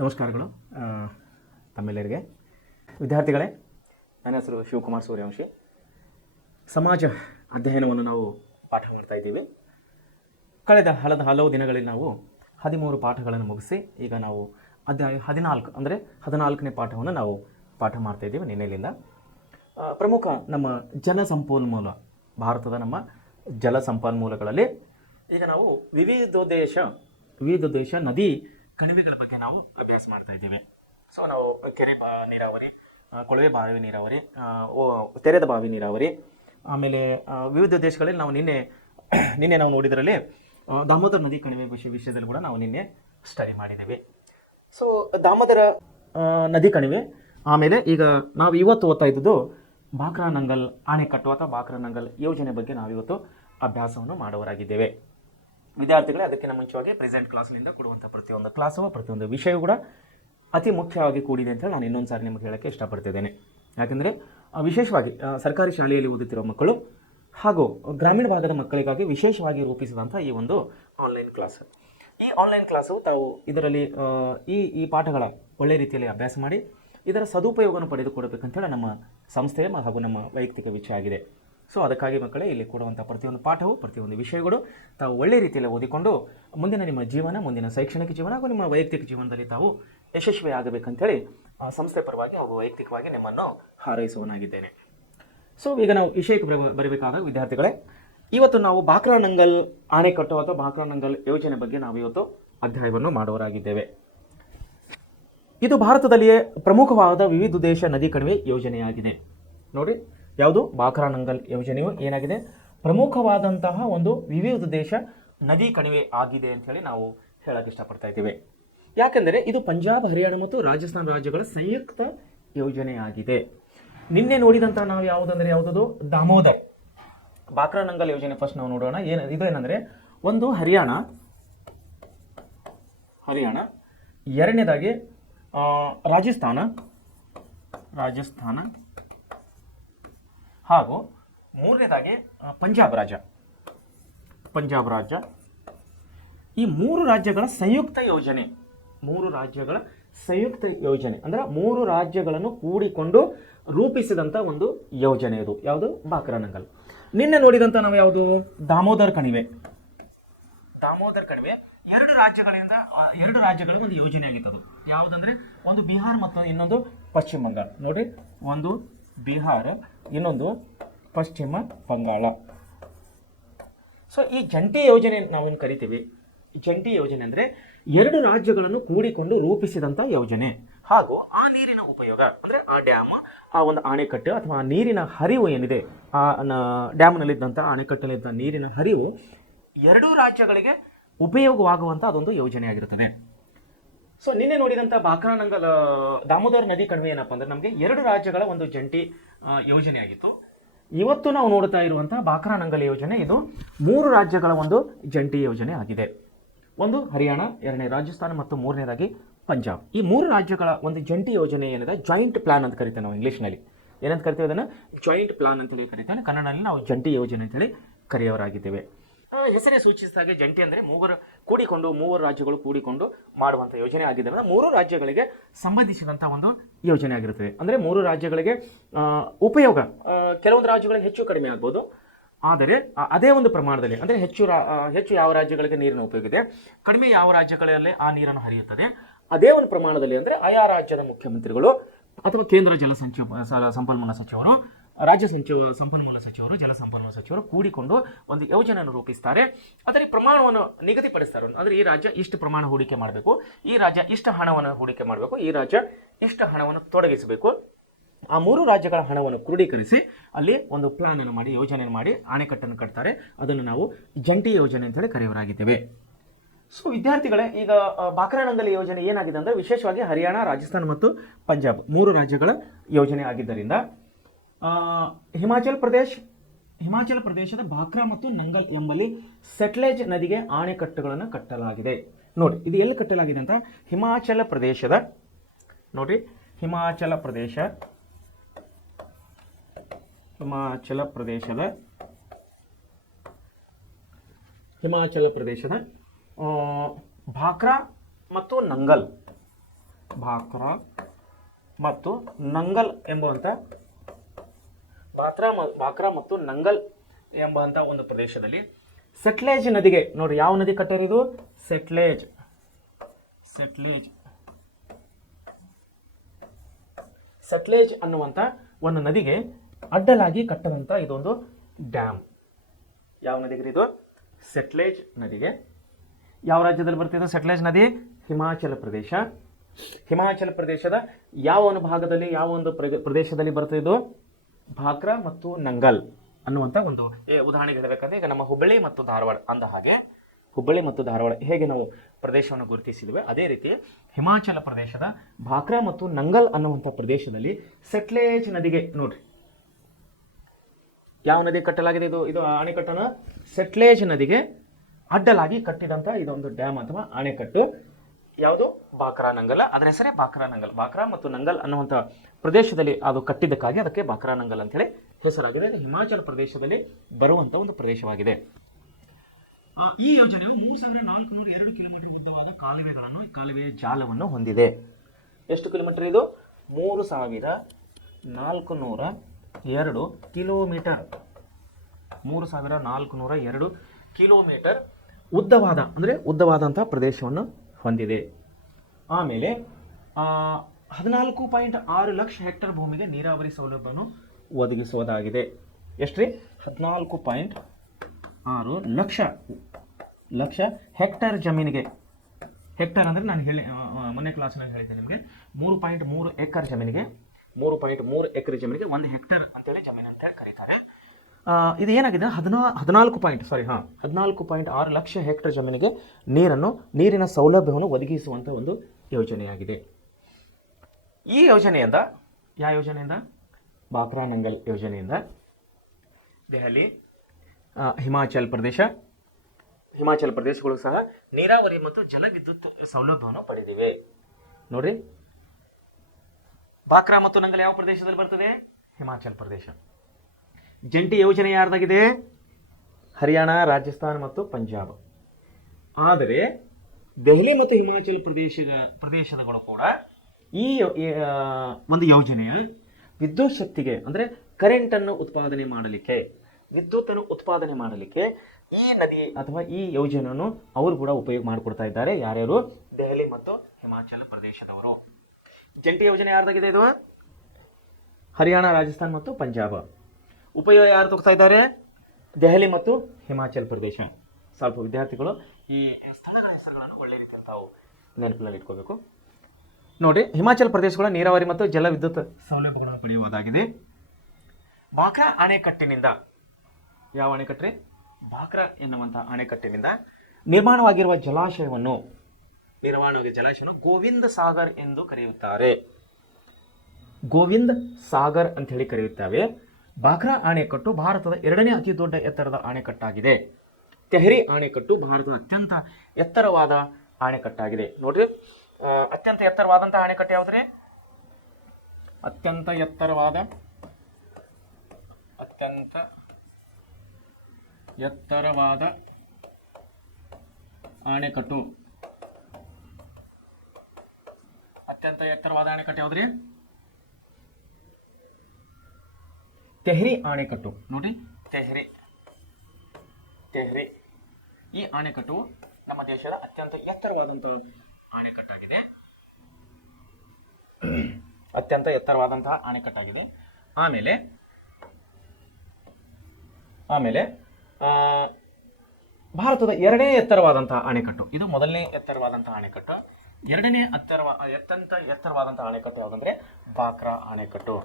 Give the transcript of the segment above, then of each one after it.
ನಮಸ್ಕಾರಗಳು ತಮ್ಮೆಲ್ಲರಿಗೆ. ವಿದ್ಯಾರ್ಥಿಗಳೇ, ನನ್ನ ಹೆಸರು ಶಿವಕುಮಾರ್ ಸೂರ್ಯವಂಶಿ. ಸಮಾಜ ಅಧ್ಯಯನವನ್ನು ನಾವು ಪಾಠ ಮಾಡ್ತಾ ಇದ್ದೀವಿ. ಕಳೆದ ಹಲವು ದಿನಗಳಲ್ಲಿ ನಾವು 13 ಪಾಠಗಳನ್ನು ಮುಗಿಸಿ ಈಗ ನಾವು ಅಧ್ಯಾಯ 14 ಅಂದರೆ 14ನೇ ಪಾಠವನ್ನು ನಾವು ಪಾಠ ಮಾಡ್ತಾ ಇದ್ದೀವಿ ನಿನ್ನೆಲಿಂದ. ಪ್ರಮುಖ ನಮ್ಮ ಜಲಸಂಪನ್ಮೂಲ, ಭಾರತದ ನಮ್ಮ ಜಲಸಂಪನ್ಮೂಲಗಳಲ್ಲಿ ಈಗ ನಾವು ವಿವಿಧೋದ್ದೇಶ ನದಿ ಕಣಿವೆಗಳ ಬಗ್ಗೆ ನಾವು ಅಭ್ಯಾಸ ಮಾಡ್ತಾ ಇದ್ದೇವೆ. ಸೊ ನಾವು ಕೆರೆ ನೀರಾವರಿ, ಕೊಳವೆ ಬಾವಿ ನೀರಾವರಿ, ತೆರೆದ ಬಾವಿ ನೀರಾವರಿ, ಆಮೇಲೆ ವಿವಿಧ ದೇಶಗಳಲ್ಲಿ ನಾವು ನಿನ್ನೆ ನಾವು ನೋಡಿದ್ರಲ್ಲಿ ದಾಮೋದರ ನದಿ ಕಣಿವೆ ವಿಷಯದಲ್ಲಿ ಕೂಡ ನಾವು ನಿನ್ನೆ ಸ್ಟಡಿ ಮಾಡಿದ್ದೇವೆ. ಸೊ ದಾಮೋದರ ನದಿ ಕಣಿವೆ, ಆಮೇಲೆ ಈಗ ನಾವು ಇವತ್ತು ಓದ್ತಾ ಇದ್ದದ್ದು ಬಾಕ್ರಾನಂಗಲ್ ಅಣೆಕಟ್ಟು ಅಥವಾ ಬಾಕ್ರಾನಂಗಲ್ ಯೋಜನೆ ಬಗ್ಗೆ ನಾವಿವತ್ತು ಅಭ್ಯಾಸವನ್ನು ಮಾಡುವರಾಗಿದ್ದೇವೆ. ವಿದ್ಯಾರ್ಥಿಗಳೇ, ಅದಕ್ಕಿಂತ ಮುಂಚೆಯಾಗಿ ಪ್ರೆಸೆಂಟ್ ಕ್ಲಾಸ್ನಿಂದ ಕೊಡುವಂಥ ಪ್ರತಿಯೊಂದು ಕ್ಲಾಸು ಪ್ರತಿಯೊಂದು ವಿಷಯ ಕೂಡ ಅತಿ ಮುಖ್ಯವಾಗಿ ಕೂಡಿದೆ ಅಂತ ಹೇಳಿ ನಾನು ಇನ್ನೊಂದು ಸಾರಿ ನಿಮಗೆ ಹೇಳೋಕ್ಕೆ ಇಷ್ಟಪಡ್ತಿದ್ದೇನೆ. ಯಾಕೆಂದರೆ ವಿಶೇಷವಾಗಿ ಸರ್ಕಾರಿ ಶಾಲೆಯಲ್ಲಿ ಓದುತ್ತಿರೋ ಮಕ್ಕಳು ಹಾಗೂ ಗ್ರಾಮೀಣ ಭಾಗದ ಮಕ್ಕಳಿಗಾಗಿ ವಿಶೇಷವಾಗಿ ರೂಪಿಸಿದಂಥ ಈ ಒಂದು ಆನ್ಲೈನ್ ಕ್ಲಾಸ್. ಈ ಆನ್ಲೈನ್ ಕ್ಲಾಸು ತಾವು ಇದರಲ್ಲಿ ಈ ಪಾಠಗಳ ಒಳ್ಳೆಯ ರೀತಿಯಲ್ಲಿ ಅಭ್ಯಾಸ ಮಾಡಿ ಇದರ ಸದುಪಯೋಗವನ್ನು ಪಡೆದುಕೊಡಬೇಕಂತೇಳಿ ನಮ್ಮ ಸಂಸ್ಥೆಯ ಹಾಗೂ ನಮ್ಮ ವೈಯಕ್ತಿಕ ವಿಷಯ ಆಗಿದೆ. ಸೊ ಅದಕ್ಕಾಗಿ ಮಕ್ಕಳೇ, ಇಲ್ಲಿ ಕೊಡುವಂಥ ಪ್ರತಿಯೊಂದು ಪಾಠವು ಪ್ರತಿಯೊಂದು ವಿಷಯಗಳು ತಾವು ಒಳ್ಳೆಯ ರೀತಿಯಲ್ಲಿ ಓದಿಕೊಂಡು ಮುಂದಿನ ನಿಮ್ಮ ಜೀವನ, ಮುಂದಿನ ಶೈಕ್ಷಣಿಕ ಜೀವನ ಹಾಗೂ ನಿಮ್ಮ ವೈಯಕ್ತಿಕ ಜೀವನದಲ್ಲಿ ತಾವು ಯಶಸ್ವಿ ಆಗಬೇಕಂತೇಳಿ ಸಂಸ್ಥೆ ಪರವಾಗಿ ಹಾಗೂ ವೈಯಕ್ತಿಕವಾಗಿ ನಿಮ್ಮನ್ನು ಹಾರೈಸುವನಾಗಿದ್ದೇನೆ. ಸೊ ಈಗ ನಾವು ವಿಷಯಕ್ಕೆ ಬರಬೇಕಾದ ವಿದ್ಯಾರ್ಥಿಗಳೇ, ಇವತ್ತು ನಾವು ಬಾಕ್ರಾನಂಗಲ್ ಅಣೆಕಟ್ಟು ಅಥವಾ ಬಾಕ್ರಾನಂಗಲ್ ಯೋಜನೆ ಬಗ್ಗೆ ನಾವು ಇವತ್ತು ಅಧ್ಯಾಯವನ್ನು ಮಾಡುವರಾಗಿದ್ದೇವೆ. ಇದು ಭಾರತದಲ್ಲಿಯೇ ಪ್ರಮುಖವಾದ ವಿವಿಧೋದ್ದೇಶ ನದಿ ಕಣಿವೆ ಯೋಜನೆಯಾಗಿದೆ. ನೋಡಿ, ಯಾವುದು ಬಾಕ್ರಾನಂಗಲ್ ಯೋಜನೆಯು ಏನಾಗಿದೆ, ಪ್ರಮುಖವಾದಂತಹ ಒಂದು ವಿವಿಧೋದ್ದೇಶ ನದಿ ಕಣಿವೆ ಆಗಿದೆ ಅಂತ ಹೇಳಿ ನಾವು ಹೇಳಕ್ಕೆ ಇಷ್ಟಪಡ್ತಾ ಇದ್ದೀವಿ. ಯಾಕೆಂದರೆ ಇದು ಪಂಜಾಬ್, ಹರಿಯಾಣ ಮತ್ತು ರಾಜಸ್ಥಾನ ರಾಜ್ಯಗಳ ಸಂಯುಕ್ತ ಯೋಜನೆಯಾಗಿದೆ. ನಿನ್ನೆ ನೋಡಿದಂಥ ನಾವು ಯಾವುದದು ದಾಮೋದರ್ ಬಾಕ್ರಾನಂಗಲ್ ಯೋಜನೆ. ಫಸ್ಟ್ ನಾವು ನೋಡೋಣ. ಇದು ಏನಂದರೆ, ಒಂದು ಹರಿಯಾಣ, ಎರಡನೇದಾಗಿ ರಾಜಸ್ಥಾನ ಹಾಗೂ ಮೂರನೇದಾಗಿ ಪಂಜಾಬ್ ರಾಜ್ಯ. ಈ ಮೂರು ರಾಜ್ಯಗಳ ಸಂಯುಕ್ತ ಯೋಜನೆ ಅಂದರೆ 3 ರಾಜ್ಯಗಳನ್ನು ಕೂಡಿಕೊಂಡು ರೂಪಿಸಿದಂಥ ಒಂದು ಯೋಜನೆ ಇದು. ಯಾವುದು? ಬಾಕ್ರಾನಂಗಲ್. ನಿನ್ನೆ ನೋಡಿದಂಥ ನಾವು ಯಾವುದು? ದಾಮೋದರ್ ಕಣಿವೆ. ಎರಡು ರಾಜ್ಯಗಳ ಒಂದು ಯೋಜನೆ ಆಗಿತ್ತು. ಯಾವುದಂದ್ರೆ, ಒಂದು ಬಿಹಾರ್ ಮತ್ತು ಇನ್ನೊಂದು ಪಶ್ಚಿಮ ಬಂಗಾಳ. ನೋಡಿ, ಒಂದು ಬಿಹಾರ, ಇನ್ನೊಂದು ಪಶ್ಚಿಮ ಬಂಗಾಳ. ಸೊ ಈ ಜಂಟಿ ಯೋಜನೆ ನಾವೇನು ಕರಿತೀವಿ, ಜಂಟಿ ಯೋಜನೆ ಅಂದರೆ 2 ರಾಜ್ಯಗಳನ್ನು ಕೂಡಿಕೊಂಡು ರೂಪಿಸಿದಂಥ ಯೋಜನೆ. ಹಾಗೂ ಆ ನೀರಿನ ಉಪಯೋಗ ಅಂದರೆ ಆ ಡ್ಯಾಮ್, ಆ ಒಂದು ಅಣೆಕಟ್ಟು ಅಥವಾ ನೀರಿನ ಹರಿವು ಏನಿದೆ, ಆ ಡ್ಯಾಮ್ನಲ್ಲಿದ್ದಂಥ ಅಣೆಕಟ್ಟಲ್ಲಿದ್ದ ನೀರಿನ ಹರಿವು 2 ರಾಜ್ಯಗಳಿಗೆ ಉಪಯೋಗವಾಗುವಂಥ ಅದೊಂದು ಯೋಜನೆ ಆಗಿರುತ್ತದೆ. ಸೊ ನಿನ್ನೆ ನೋಡಿದಂಥ ಬಾಕ್ರಾನಂಗಲ್ ದಾಮೋದರ್ ನದಿ ಕಣಿವೆ ಏನಪ್ಪ ಅಂದರೆ ನಮಗೆ 2 ರಾಜ್ಯಗಳ ಒಂದು ಜಂಟಿ ಯೋಜನೆ ಆಗಿತ್ತು. ಇವತ್ತು ನಾವು ನೋಡ್ತಾ ಇರುವಂಥ ಬಾಕ್ರಾನಂಗಲ್ ಯೋಜನೆ ಇದು 3 ರಾಜ್ಯಗಳ ಒಂದು ಜಂಟಿ ಯೋಜನೆ ಆಗಿದೆ. ಒಂದು ಹರಿಯಾಣ, ಎರಡನೇ ರಾಜಸ್ಥಾನ ಮತ್ತು ಮೂರನೇದಾಗಿ ಪಂಜಾಬ್. ಈ 3 ರಾಜ್ಯಗಳ ಒಂದು ಜಂಟಿ ಯೋಜನೆ ಏನಿದೆ, ಜಾಯಿಂಟ್ ಪ್ಲಾನ್ ಅಂತ ಕರಿತೇವೆ ನಾವು ಇಂಗ್ಲೀಷ್ನಲ್ಲಿ. ಏನಂತ ಕರಿತೇವೆ ಅದನ್ನು? ಜಾಯಿಂಟ್ ಪ್ಲಾನ್ ಅಂತೇಳಿ ಕರಿತೇವೆ. ಕನ್ನಡದಲ್ಲಿ ನಾವು ಜಂಟಿ ಯೋಜನೆ ಅಂತೇಳಿ ಕರೆಯೋರಾಗಿದ್ದೇವೆ. ಹೆಸರೇ ಸೂಚಿಸಿದಾಗೆ ಜಂಟಿ ಅಂದರೆ 3 ರಾಜ್ಯಗಳು ಕೂಡಿಕೊಂಡು ಮಾಡುವಂಥ ಯೋಜನೆ ಆಗಿದೆ. 3 ರಾಜ್ಯಗಳಿಗೆ ಸಂಬಂಧಿಸಿದಂಥ ಒಂದು ಯೋಜನೆ ಆಗಿರುತ್ತದೆ. ಅಂದರೆ 3 ರಾಜ್ಯಗಳಿಗೆ ಉಪಯೋಗ ಕೆಲವೊಂದು ರಾಜ್ಯಗಳಿಗೆ ಹೆಚ್ಚು ಕಡಿಮೆ ಆಗ್ಬೋದು. ಆದರೆ ಅದೇ ಒಂದು ಪ್ರಮಾಣದಲ್ಲಿ, ಅಂದರೆ ಹೆಚ್ಚು ಯಾವ ರಾಜ್ಯಗಳಿಗೆ ನೀರಿನ ಉಪಯೋಗ ಇದೆ, ಕಡಿಮೆ ಯಾವ ರಾಜ್ಯಗಳಲ್ಲಿ ಆ ನೀರನ್ನು ಹರಿಯುತ್ತದೆ, ಅದೇ ಒಂದು ಪ್ರಮಾಣದಲ್ಲಿ ಅಂದರೆ ಆಯಾ ರಾಜ್ಯದ ಮುಖ್ಯಮಂತ್ರಿಗಳು ಅಥವಾ ಕೇಂದ್ರ ಸಂಪನ್ಮೂಲ ಸಚಿವರು, ರಾಜ್ಯ ಸಂಪನ್ಮೂಲ ಸಚಿವರು, ಜಲಸಂಪನ್ಮೂಲ ಸಚಿವರು ಕೂಡಿಕೊಂಡು ಒಂದು ಯೋಜನೆಯನ್ನು ರೂಪಿಸ್ತಾರೆ. ಅದರ ಪ್ರಮಾಣವನ್ನು ನಿಗದಿಪಡಿಸ್ತಾರೆ. ಅಂದರೆ ಈ ರಾಜ್ಯ ಇಷ್ಟು ಪ್ರಮಾಣ ಹೂಡಿಕೆ ಮಾಡಬೇಕು, ಈ ರಾಜ್ಯ ಇಷ್ಟು ಹಣವನ್ನು ಹೂಡಿಕೆ ಮಾಡಬೇಕು, ಈ ರಾಜ್ಯ ಇಷ್ಟು ಹಣವನ್ನು ತೊಡಗಿಸಬೇಕು. ಆ 3 ರಾಜ್ಯಗಳ ಹಣವನ್ನು ಕ್ರೋಢೀಕರಿಸಿ ಅಲ್ಲಿ ಒಂದು ಪ್ಲಾನ್ ಅನ್ನು ಮಾಡಿ, ಯೋಜನೆಯನ್ನು ಮಾಡಿ ಅಣೆಕಟ್ಟನ್ನು ಕಟ್ತಾರೆ. ಅದನ್ನು ನಾವು ಜಂಟಿ ಯೋಜನೆ ಅಂತೇಳಿ ಕರೆಯೋರಾಗಿದ್ದೇವೆ. ಸೊ ವಿದ್ಯಾರ್ಥಿಗಳೇ, ಈಗ ಬಾಕ್ರಾನಂಗಲ್ ಯೋಜನೆ ಏನಾಗಿದೆ ಅಂದರೆ ವಿಶೇಷವಾಗಿ ಹರಿಯಾಣ, ರಾಜಸ್ಥಾನ ಮತ್ತು ಪಂಜಾಬ್ 3 ರಾಜ್ಯಗಳ ಯೋಜನೆ ಆಗಿದ್ದರಿಂದ ಹಿಮಾಚಲ ಪ್ರದೇಶದ ಬಾಕ್ರಾ ಮತ್ತು ನಂಗಲ್ ಎಂಬಲ್ಲಿ ಸಟ್ಲೇಜ್ ನದಿಗೆ ಅಣೆಕಟ್ಟುಗಳನ್ನು ಕಟ್ಟಲಾಗಿದೆ. ನೋಡಿ, ಇದು ಎಲ್ಲಿ ಕಟ್ಟಲಾಗಿದೆ ಅಂತ, ಹಿಮಾಚಲ ಪ್ರದೇಶದ ಬಾಕ್ರಾ ಮತ್ತು ನಂಗಲ್ ಭಾಕ್ರಾ ಮತ್ತು ನಂಗಲ್ ಎಂಬುವಂಥ ಭಾಕ್ರಾ ಮತ್ತು ನಂಗಲ್ ಎಂಬಂಥ ಒಂದು ಪ್ರದೇಶದಲ್ಲಿ ಸಟ್ಲೇಜ್ ನದಿಗೆ ನೋಡ್ರಿ, ಯಾವ ನದಿ ಕಟ್ಟಿರೋದು? ಸಟ್ಲೇಜ್ ಅನ್ನುವಂಥ ಒಂದು ನದಿಗೆ ಅಡ್ಡಲಾಗಿ ಕಟ್ಟದಂಥ ಇದೊಂದು ಡ್ಯಾಮ್. ಯಾವ ನದಿಗೆ ಇದು? ಸಟ್ಲೇಜ್ ನದಿಗೆ. ಯಾವ ರಾಜ್ಯದಲ್ಲಿ ಬರ್ತಿದೆ ಸಟ್ಲೇಜ್ ನದಿ? ಹಿಮಾಚಲ ಪ್ರದೇಶ. ಹಿಮಾಚಲ ಪ್ರದೇಶದ ಯಾವ ಒಂದು ಭಾಗದಲ್ಲಿ, ಯಾವ ಒಂದು ಪ್ರದೇಶದಲ್ಲಿ ಬರ್ತದೆ ಇದು? ಭಾಕ್ರಾ ಮತ್ತು ನಂಗಲ್ ಅನ್ನುವಂಥ ಒಂದು ಉದಾಹರಣೆಗೆ ಹೇಳಬೇಕಂದ್ರೆ, ಈಗ ನಮ್ಮ ಹುಬ್ಬಳ್ಳಿ ಮತ್ತು ಧಾರವಾಡ ಅಂದ ಹಾಗೆ, ಹುಬ್ಬಳ್ಳಿ ಮತ್ತು ಧಾರವಾಡ ಹೇಗೆ ನಾವು ಪ್ರದೇಶವನ್ನು ಗುರುತಿಸಿದ್ವಿ, ಅದೇ ರೀತಿ ಹಿಮಾಚಲ ಪ್ರದೇಶದ ಭಾಕ್ರಾ ಮತ್ತು ನಂಗಲ್ ಅನ್ನುವಂಥ ಪ್ರದೇಶದಲ್ಲಿ ಸಟ್ಲೇಜ್ ನದಿಗೆ ನೋಡ್ರಿ, ಯಾವ ನದಿ ಕಟ್ಟಲಾಗಿದೆ? ಇದು ಅಣೆಕಟ್ಟನ್ನು ಸಟ್ಲೇಜ್ ನದಿಗೆ ಅಡ್ಡಲಾಗಿ ಕಟ್ಟಿದಂಥ ಇದೊಂದು ಡ್ಯಾಮ್ ಅಥವಾ ಅಣೆಕಟ್ಟು. ಯಾವುದು? ಭಾಕ್ರಾ ನಂಗಲ್. ಅದರ ಹೆಸರೇ ಭಾಕ್ರಾ ನಂಗಲ್. ಭಾಕ್ರಾ ಮತ್ತು ನಂಗಲ್ ಅನ್ನುವಂಥ ಪ್ರದೇಶದಲ್ಲಿ ಅದು ಕಟ್ಟಿದ್ದಕ್ಕಾಗಿ ಅದಕ್ಕೆ ಭಾಕ್ರಾ ನಂಗಲ್ ಅಂತೇಳಿ ಹೆಸರಾಗಿದೆ. ಹಿಮಾಚಲ ಪ್ರದೇಶದಲ್ಲಿ ಬರುವಂಥ ಒಂದು ಪ್ರದೇಶವಾಗಿದೆ. ಈ ಯೋಜನೆಯು 3402 ಕಿಲೋಮೀಟರ್ ಉದ್ದವಾದ ಕಾಲುವೆಯ ಜಾಲವನ್ನು ಹೊಂದಿದೆ. ಎಷ್ಟು ಕಿಲೋಮೀಟರ್ ಇದು? 3402 ಕಿಲೋಮೀಟರ್. 3402 ಕಿಲೋಮೀಟರ್ ಉದ್ದವಾದಂಥ ಪ್ರದೇಶವನ್ನು ಹೊಂದಿದೆ. ಆಮೇಲೆ 14.6 ಲಕ್ಷ ಹೆಕ್ಟೇರ್ ಭೂಮಿಗೆ ನೀರಾವರಿ ಸೌಲಭ್ಯವನ್ನು ಒದಗಿಸುವುದಾಗಿದೆ. ಎಷ್ಟ್ರಿ? 14.6 ಲಕ್ಷ ಹೆಕ್ಟೇರ್ ಜಮೀನಿಗೆ. ಹೆಕ್ಟೇರ್ ಅಂದರೆ ನಾನು ಮೊನ್ನೆ ಕ್ಲಾಸ್ನಲ್ಲಿ ಹೇಳಿದ್ದೆ ನಿಮಗೆ, 3.3 ಎಕರೆ ಜಮೀನಿಗೆ 1 ಹೆಕ್ಟೇರ್ ಅಂತೇಳಿ ಜಮೀನು ಅಂತೇಳಿ ಕರೀತಾರೆ. ಇದು ಏನಾಗಿದೆ? 14.6 ಲಕ್ಷ ಹೆಕ್ಟೇರ್ ಜಮೀನಿಗೆ ನೀರಿನ ಸೌಲಭ್ಯವನ್ನು ಒದಗಿಸುವಂಥ ಒಂದು ಯೋಜನೆಯಾಗಿದೆ. ಈ ಯೋಜನೆಯಿಂದ, ಯಾವ ಯೋಜನೆಯಿಂದ? ಭಾಕ್ರಾ ನಂಗಲ್ ಯೋಜನೆಯಿಂದ ದೆಹಲಿ, ಹಿಮಾಚಲ ಪ್ರದೇಶಗಳು ಸಹ ನೀರಾವರಿ ಮತ್ತು ಜಲವಿದ್ಯುತ್ ಸೌಲಭ್ಯವನ್ನು ಪಡೆದಿವೆ. ನೋಡ್ರಿ, ಭಾಕ್ರಾ ಮತ್ತು ನಂಗಲ್ ಯಾವ ಪ್ರದೇಶದಲ್ಲಿ ಬರ್ತದೆ? ಹಿಮಾಚಲ ಪ್ರದೇಶ. ಜಂಟಿ ಯೋಜನೆ ಯಾರ್ದಾಗಿದೆ? ಹರಿಯಾಣ, ರಾಜಸ್ಥಾನ ಮತ್ತು ಪಂಜಾಬ್. ಆದರೆ ದೆಹಲಿ ಮತ್ತು ಹಿಮಾಚಲ ಪ್ರದೇಶಗಳು ಕೂಡ ಈ ಒಂದು ಯೋಜನೆಯ ವಿದ್ಯುತ್ ಶಕ್ತಿಗೆ ಅಂದರೆ ಕರೆಂಟನ್ನು ಉತ್ಪಾದನೆ ಮಾಡಲಿಕ್ಕೆ, ವಿದ್ಯುತ್ತನ್ನು ಉತ್ಪಾದನೆ ಮಾಡಲಿಕ್ಕೆ ಈ ನದಿ ಅಥವಾ ಈ ಯೋಜನೆಯನ್ನು ಅವರು ಕೂಡ ಉಪಯೋಗ ಮಾಡಿಕೊಡ್ತಾ ಇದ್ದಾರೆ. ಯಾರ್ಯಾರು? ದೆಹಲಿ ಮತ್ತು ಹಿಮಾಚಲ ಪ್ರದೇಶದವರು. ಜಂಟಿ ಯೋಜನೆ ಯಾರ್ದಾಗಿದೆ ಇದು? ಹರಿಯಾಣ, ರಾಜಸ್ಥಾನ ಮತ್ತು ಪಂಜಾಬ್. ಉಪಯೋಗ ಯಾರು ತಗೋತಾ ಇದ್ದಾರೆ? ದೆಹಲಿ ಮತ್ತು ಹಿಮಾಚಲ ಪ್ರದೇಶ. ಸ್ವಲ್ಪ ವಿದ್ಯಾರ್ಥಿಗಳು ಈ ಸ್ಥಳಗಳ ಹೆಸರುಗಳನ್ನು ಒಳ್ಳೆ ರೀತಿಯಲ್ಲಿ ತಾವು ನೆನಪಿನಲ್ಲಿ ಇಟ್ಕೋಬೇಕು. ನೋಡಿ, ಹಿಮಾಚಲ ಪ್ರದೇಶಗಳ ನೀರಾವರಿ ಮತ್ತು ಜಲವಿದ್ಯುತ್ ಸೌಲಭ್ಯಗಳನ್ನು ಪಡೆಯುವುದಾಗಿದೆ. ಭಾಕ್ರಾ ಅಣೆಕಟ್ಟಿನಿಂದ, ಯಾವ ಅಣೆಕಟ್ಟೆ? ಭಾಕ್ರಾ ಎನ್ನುವಂತಹ ಅಣೆಕಟ್ಟಿನಿಂದ ನಿರ್ಮಾಣವಾಗಿರುವ ಜಲಾಶಯವನ್ನು ಗೋವಿಂದ ಸಾಗರ್ ಎಂದು ಕರೆಯುತ್ತಾರೆ. ಗೋವಿಂದ ಸಾಗರ್ ಅಂತ ಹೇಳಿ ಕರೆಯುತ್ತೇವೆ. ಭಾಕ್ರಾ ಅಣೆಕಟ್ಟು ಭಾರತದ 2ನೇ ಅತಿ ದೊಡ್ಡ ಎತ್ತರದ ಅಣೆಕಟ್ಟಾಗಿದೆ. ತೆಹರಿ ಅಣೆಕಟ್ಟು ಭಾರತದ ಅತ್ಯಂತ ಎತ್ತರವಾದ ಅಣೆಕಟ್ಟಾಗಿದೆ. ನೋಡ್ರಿ, ಅತ್ಯಂತ ಎತ್ತರವಾದಂತಹ ಅಣೆಕಟ್ಟು ಯಾವುದ್ರಿ? ಅತ್ಯಂತ ಎತ್ತರವಾದ ಅಣೆಕಟ್ಟು. ಅತ್ಯಂತ ಎತ್ತರವಾದ ಅಣೆಕಟ್ಟು ಯಾವುದ್ರಿ? ತೆಹರಿ ಅಣೆಕಟ್ಟು. ನೋಡಿ, ತೆಹರಿ. ಈ ಅಣೆಕಟ್ಟು ನಮ್ಮ ದೇಶದ ಅತ್ಯಂತ ಎತ್ತರವಾದಂತಹ ಅಣೆಕಟ್ಟಾಗಿದೆ. ಆಮೇಲೆ ಭಾರತದ 2ನೇ ಎತ್ತರವಾದಂತಹ ಅಣೆಕಟ್ಟು. ಇದು ಮೊದಲನೇ ಎತ್ತರವಾದಂತಹ ಅಣೆಕಟ್ಟು. 2ನೇ ಅತ್ಯಂತ ಎತ್ತರವಾದಂತಹ ಅಣೆಕಟ್ಟು ಯಾವುದಂದ್ರೆ ಭಾಕ್ರಾ ಅಣೆಕಟ್ಟು.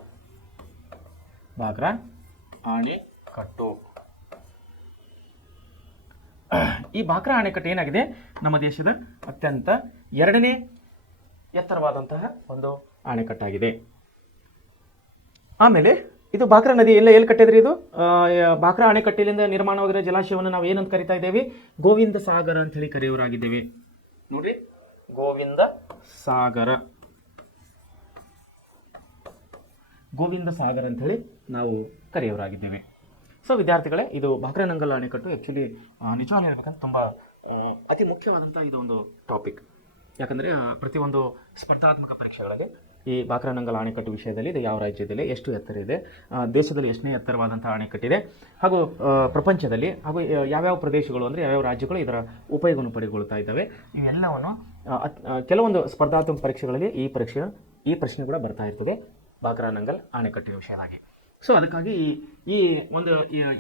ಈ ಭಾಕ್ರಾ ಅಣೆಕಟ್ಟು ಏನಾಗಿದೆ? ನಮ್ಮ ದೇಶದ ಅತ್ಯಂತ 2ನೇ ಎತ್ತರವಾದಂತಹ ಒಂದು ಅಣೆಕಟ್ಟಾಗಿದೆ. ಆಮೇಲೆ ಇದು ಭಾಕ್ರಾ ನದಿ ಎಲ್ಲಿ ಕಟ್ಟಿದ್ರಿ? ಇದು ಭಾಕ್ರಾ ಅಣೆಕಟ್ಟಿನಿಂದ ನಿರ್ಮಾಣವಾಗಿರೋ ಜಲಾಶಯವನ್ನು ನಾವು ಏನಂತ ಕರಿತಾ ಇದ್ದೇವೆ? ಗೋವಿಂದ ಸಾಗರ ಅಂತ ಹೇಳಿ ಕರೆಯೋರಾಗಿದ್ದೇವೆ. ನೋಡ್ರಿ, ಗೋವಿಂದ ಸಾಗರ ಅಂತ ಹೇಳಿ ನಾವು ಕರೆಯೋರಾಗಿದ್ದೇವೆ. ಸೊ ವಿದ್ಯಾರ್ಥಿಗಳೇ, ಇದು ಭಾಕ್ರಾ ನಂಗಲ್ ಅಣೆಕಟ್ಟು ಆ್ಯಕ್ಚುಲಿ ನಿಜವಾಗಿ ಹೇಳ್ಬೇಕಂದ್ರೆ ತುಂಬ ಅತಿ ಮುಖ್ಯವಾದಂಥ ಇದೊಂದು ಟಾಪಿಕ್. ಯಾಕಂದರೆ ಪ್ರತಿಯೊಂದು ಸ್ಪರ್ಧಾತ್ಮಕ ಪರೀಕ್ಷೆಗಳಲ್ಲಿ ಈ ಬಾಕ್ರಾನಂಗಲ್ ಅಣೆಕಟ್ಟು ವಿಷಯದಲ್ಲಿ ಇದು ಯಾವ ರಾಜ್ಯದಲ್ಲಿ ಎಷ್ಟು ಎತ್ತರ ಇದೆ, ದೇಶದಲ್ಲಿ ಎಷ್ಟನೇ ಎತ್ತರವಾದಂಥ ಅಣೆಕಟ್ಟಿದೆ, ಹಾಗೂ ಪ್ರಪಂಚದಲ್ಲಿ ಹಾಗೂ ಯಾವ್ಯಾವ ಪ್ರದೇಶಗಳು ಅಂದರೆ ಯಾವ್ಯಾವ ರಾಜ್ಯಗಳು ಇದರ ಉಪಯೋಗವನ್ನು ಪಡೆದುಕೊಳ್ತಾ ಇದ್ದಾವೆ, ಇವೆಲ್ಲವನ್ನು ಕೆಲವೊಂದು ಸ್ಪರ್ಧಾತ್ಮಕ ಪರೀಕ್ಷೆಗಳಲ್ಲಿ ಈ ಪ್ರಶ್ನೆ ಕೂಡ ಬರ್ತಾ ಇರ್ತದೆ ಬಾಕ್ರಾನಂಗಲ್ ಅಣೆಕಟ್ಟಿನ ವಿಷಯವಾಗಿ. ಸೊ ಅದಕ್ಕಾಗಿ ಈ ಒಂದು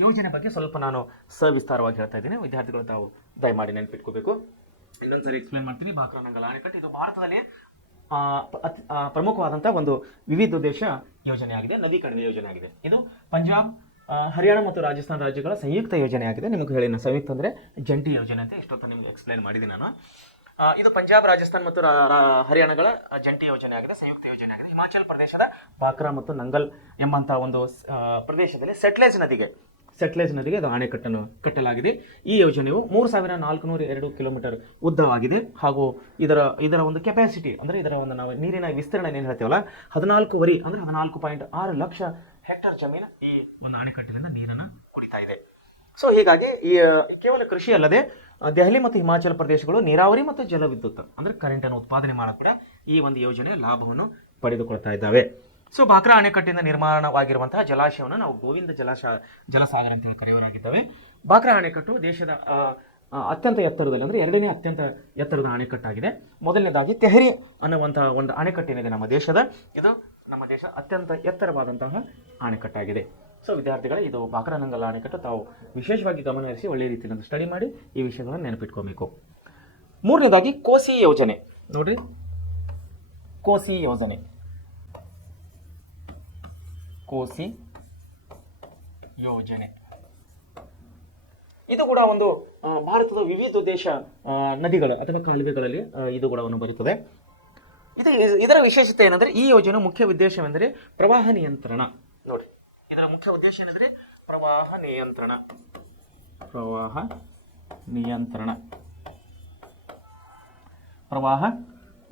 ಯೋಜನೆ ಬಗ್ಗೆ ಸ್ವಲ್ಪ ನಾನು ಸವಿಸ್ತಾರವಾಗಿ ಹೇಳ್ತಾ ಇದ್ದೀನಿ. ವಿದ್ಯಾರ್ಥಿಗಳು ತಾವು ದಯಮಾಡಿ ನೆನಪಿಟ್ಕೋಬೇಕು. ಇನ್ನೊಂದ್ಸರಿ ಎಕ್ಸ್ಪ್ಲೇನ್ ಮಾಡ್ತೀನಿ. ಬಾಕ್ರಾನಂಗಲ್ ಅಣೆಕಟ್ಟು ಇದು ಭಾರತದಲ್ಲಿ ಪ್ರಮುಖವಾದಂಥ ಒಂದು ವಿವಿಧ ದೇಶ ಯೋಜನೆ ಆಗಿದೆ, ನವೀಕರಣದ ಯೋಜನೆ ಆಗಿದೆ. ಇದು ಪಂಜಾಬ್, ಹರಿಯಾಣ ಮತ್ತು ರಾಜಸ್ಥಾನ ರಾಜ್ಯಗಳ ಸಂಯುಕ್ತ ಯೋಜನೆ ಆಗಿದೆ. ನಿಮಗೆ ಹೇಳಿನ ಸಂಯುಕ್ತ ಅಂದರೆ ಜಂಟಿ ಯೋಜನೆ ಅಂತ ಇಷ್ಟೊತ್ತು ನಿಮ್ಗೆ ಎಕ್ಸ್ಪ್ಲೇನ್ ಮಾಡಿದ್ದೀನಿ ನಾನು. ಇದು ಪಂಜಾಬ್, ರಾಜಸ್ಥಾನ ಮತ್ತು ಹರಿಯಾಣಗಳ ಜಂಟಿ ಯೋಜನೆ ಆಗಿದೆ, ಸಂಯುಕ್ತ ಯೋಜನೆ ಆಗಿದೆ. ಹಿಮಾಚಲ ಪ್ರದೇಶದ ಬಾಕ್ರಾ ಮತ್ತು ನಂಗಲ್ ಎಂಬಂತಹ ಒಂದು ಪ್ರದೇಶದಲ್ಲಿ ಸೆಟ್ಲೇಜ್ ನದಿಗೆ ಅದು ಅಣೆಕಟ್ಟನ್ನು ಕಟ್ಟಲಾಗಿದೆ. ಈ ಯೋಜನೆಯು 3402 ಕಿಲೋಮೀಟರ್ ಉದ್ದವಾಗಿದೆ ಹಾಗೂ ಇದರ ಒಂದು ಕೆಪಾಸಿಟಿ ಅಂದರೆ ಇದರ ಒಂದು ನಾವು ನೀರಿನ ವಿಸ್ತೀರ್ಣ ಏನು ಹೇಳ್ತೀವಲ್ಲ 14.6 ಲಕ್ಷ ಹೆಕ್ಟರ್ ಜಮೀನು ಈ ಒಂದು ಅಣೆಕಟ್ಟಿನಿಂದ ನೀರನ್ನು ಕುಡಿತಾ ಇದೆ. ಸೊ ಹೀಗಾಗಿ ಈ ಕೇವಲ ಕೃಷಿ ಅಲ್ಲದೆ ದೆಹಲಿ ಮತ್ತು ಹಿಮಾಚಲ ಪ್ರದೇಶಗಳು ನೀರಾವರಿ ಮತ್ತು ಜಲವಿದ್ಯುತ್ ಅಂದರೆ ಕರೆಂಟನ್ನು ಉತ್ಪಾದನೆ ಮಾಡಲು ಕೂಡ ಈ ಒಂದು ಯೋಜನೆಯ ಲಾಭವನ್ನು ಪಡೆದುಕೊಳ್ತಾ ಇದ್ದಾವೆ. ಸೊ ಬಾಕ್ರಾ ಅಣೆಕಟ್ಟಿಂದ ನಿರ್ಮಾಣವಾಗಿರುವಂತಹ ಜಲಾಶಯವನ್ನು ನಾವು ಗೋವಿಂದ ಜಲಸಾಗರ ಅಂತೇಳಿ ಕರೆಯೋರಾಗಿದ್ದಾವೆ. ಬಾಕ್ರಾ ಅಣೆಕಟ್ಟು ದೇಶದ ಅತ್ಯಂತ ಎತ್ತರದಲ್ಲಿ ಅಂದರೆ ಎರಡನೇ ಅತ್ಯಂತ ಎತ್ತರದ ಅಣೆಕಟ್ಟಾಗಿದೆ. ಮೊದಲನೇದಾಗಿ ತೆಹರಿ ಅನ್ನುವಂತಹ ಒಂದು ಅಣೆಕಟ್ಟಿನಿದೆ ನಮ್ಮ ದೇಶ ಅತ್ಯಂತ ಎತ್ತರವಾದಂತಹ ಅಣೆಕಟ್ಟಾಗಿದೆ. ಸೊ ವಿದ್ಯಾರ್ಥಿಗಳೇ, ಇದು ಬಾಕ್ರಾನಂಗಲ್ ಅಣೆಕಟ್ಟು ತಾವು ವಿಶೇಷವಾಗಿ ಗಮನಹರಿಸಿ ಒಳ್ಳೆಯ ರೀತಿಯಿಂದ ಸ್ಟಡಿ ಮಾಡಿ ಈ ವಿಷಯಗಳನ್ನು ನೆನಪಿಟ್ಕೋಬೇಕು. ಮೂರನೇದಾಗಿ ಕೋಸಿ ಯೋಜನೆ ನೋಡ್ರಿ. ಕೋಸಿ ಯೋಜನೆ ಇದು ಕೂಡ ಒಂದು ಭಾರತದ ವಿವಿಧ ದೇಶ ನದಿಗಳು ಅಥವಾ ಕಾಲುವೆಗಳಲ್ಲಿ ಇದು ಕೂಡ ಬರುತ್ತದೆ. ಇದರ ವಿಶೇಷತೆ ಏನಂದ್ರೆ ಈ ಯೋಜನೆ ಮುಖ್ಯ ಉದ್ದೇಶವೆಂದರೆ ಪ್ರವಾಹ ನಿಯಂತ್ರಣ. ನೋಡಿ, ಇದರ ಮುಖ್ಯ ಉದ್ದೇಶ ಏನಂದ್ರೆ ಪ್ರವಾಹ